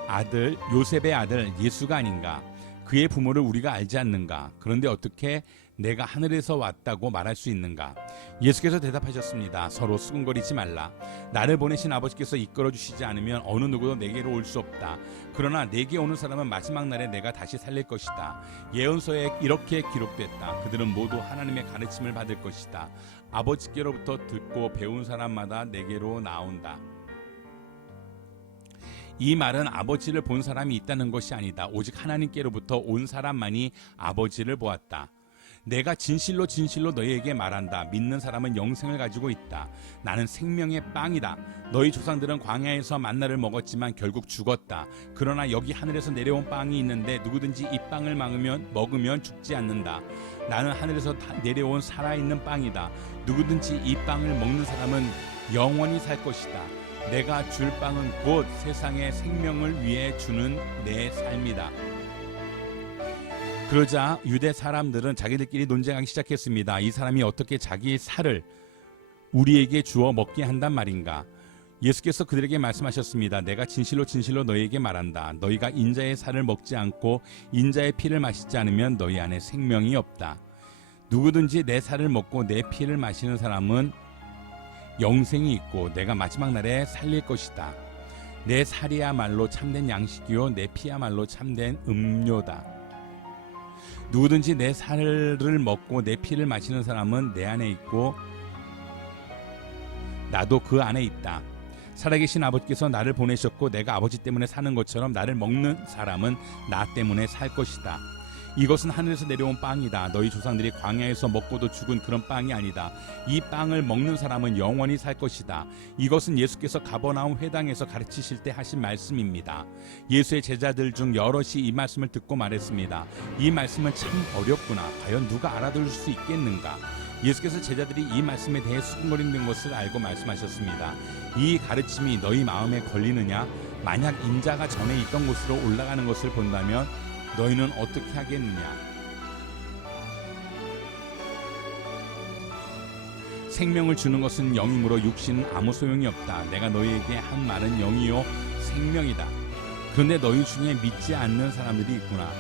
아들 예수가 아닌가? 그의 부모를 우리가 알지 않는가? 그런데 어떻게 내가 하늘에서 왔다고 말할 수 있는가? 예수께서 대답하셨습니다. 서로 수군거리지 말라. 나를 보내신 아버지께서 이끌어 주시지 않으면 어느 누구도 내게로 올 수 없다. 그러나 내게 오는 사람은 마지막 날에 내가 다시 살릴 것이다. 예언서에 이렇게 기록됐다. 그들은 모두 하나님의 가르침을 받을 것이다. 아버지께로부터 듣고 배운 사람마다 내게로 나온다. 이 말은 아버지를 본 사람이 있다는 것이 아니다. 오직 하나님께로부터 온 사람만이 아버지를 보았다. 내가 진실로 너희에게 말한다. 믿는 사람은 영생을 가지고 있다. 나는 생명의 빵이다. 너희 조상들은 광야에서 만나를 먹었지만 결국 죽었다. 그러나 여기 하늘에서 내려온 빵이 있는데 누구든지 이 빵을 먹으면 죽지 않는다. 나는 하늘에서 내려온 살아있는 빵이다. 누구든지 이 빵을 먹는 사람은 영원히 살 것이다. 내가 줄 빵은 곧 세상의 생명을 위해 주는 내 삶이다. 그러자 유대 사람들은 자기들끼리 논쟁하기 시작했습니다. 이 사람이 어떻게 자기 살을 우리에게 주어 먹게 한단 말인가? 예수께서 그들에게 말씀하셨습니다. 내가 진실로 너희에게 말한다. 너희가 인자의 살을 먹지 않고 인자의 피를 마시지 않으면 너희 안에 생명이 없다. 누구든지 내 살을 먹고 내 피를 마시는 사람은 영생이 있고 내가 마지막 날에 살릴 것이다. 내 살이야말로 참된 양식이요 내 피야말로 참된 음료다. 누구든지 내 살을 먹고 내 피를 마시는 사람은 내 안에 있고 나도 그 안에 있다. 살아계신 아버지께서 나를 보내셨고 내가 아버지 때문에 사는 것처럼 나를 먹는 사람은 나 때문에 살 것이다. 이것은 하늘에서 내려온 빵이다. 너희 조상들이 광야에서 먹고도 죽은 그런 빵이 아니다. 이 빵을 먹는 사람은 영원히 살 것이다. 이것은 예수께서 가버나움 회당에서 가르치실 때 하신 말씀입니다. 예수의 제자들 중 여럿이 이 말씀을 듣고 말했습니다. 이 말씀은 참 어렵구나. 과연 누가 알아들을 수 있겠는가? 예수께서 제자들이 이 말씀에 대해 수군거리는 것을 알고 말씀하셨습니다. 이 가르침이 너희 마음에 걸리느냐? 만약 인자가 전에 있던 곳으로 올라가는 것을 본다면 너희는 어떻게 하겠느냐? 생명을 주는 것은 영이므로 육신은 아무 소용이 없다. 내가 너희에게 한 말은 영이요 생명이다. 그런데 너희 중에 믿지 않는 사람들이 있구나.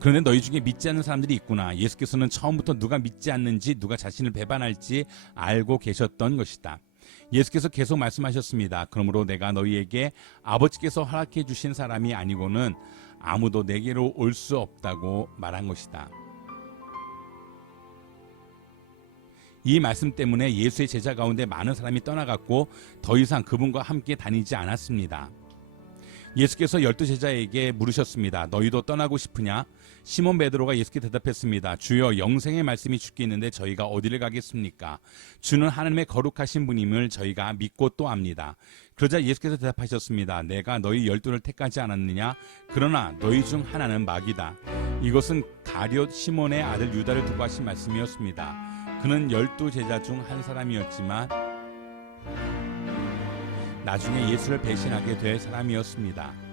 그런데 너희 중에 믿지 않는 사람들이 있구나. 예수께서는 처음부터 누가 믿지 않는지 누가 자신을 배반할지 알고 계셨던 것이다. 예수께서 계속 말씀하셨습니다. 그러므로 내가 너희에게 아버지께서 허락해 주신 사람이 아니고는 아무도 내게로 올 수 없다고 말한 것이다. 이 말씀 때문에 예수의 제자 가운데 많은 사람이 떠나갔고 더 이상 그분과 함께 다니지 않았습니다. 예수께서 12제자에게 물으셨습니다. 너희도 떠나고 싶으냐? 시몬 베드로가 예수께 대답했습니다. 주여, 영생의 말씀이 주께 있는데 저희가 어디를 가겠습니까? 주는 하나님의 거룩하신 분임을 저희가 믿고 또 압니다. 그러자 예수께서 대답하셨습니다. 내가 너희 12를 택하지 않았느냐? 그러나 너희 중 하나는 마귀다. 이것은 가룟 시몬의 아들 유다를 두고 하신 말씀이었습니다. 그는 12제자 중 한 사람이었지만 나중에 예수를 배신하게 될 사람이었습니다.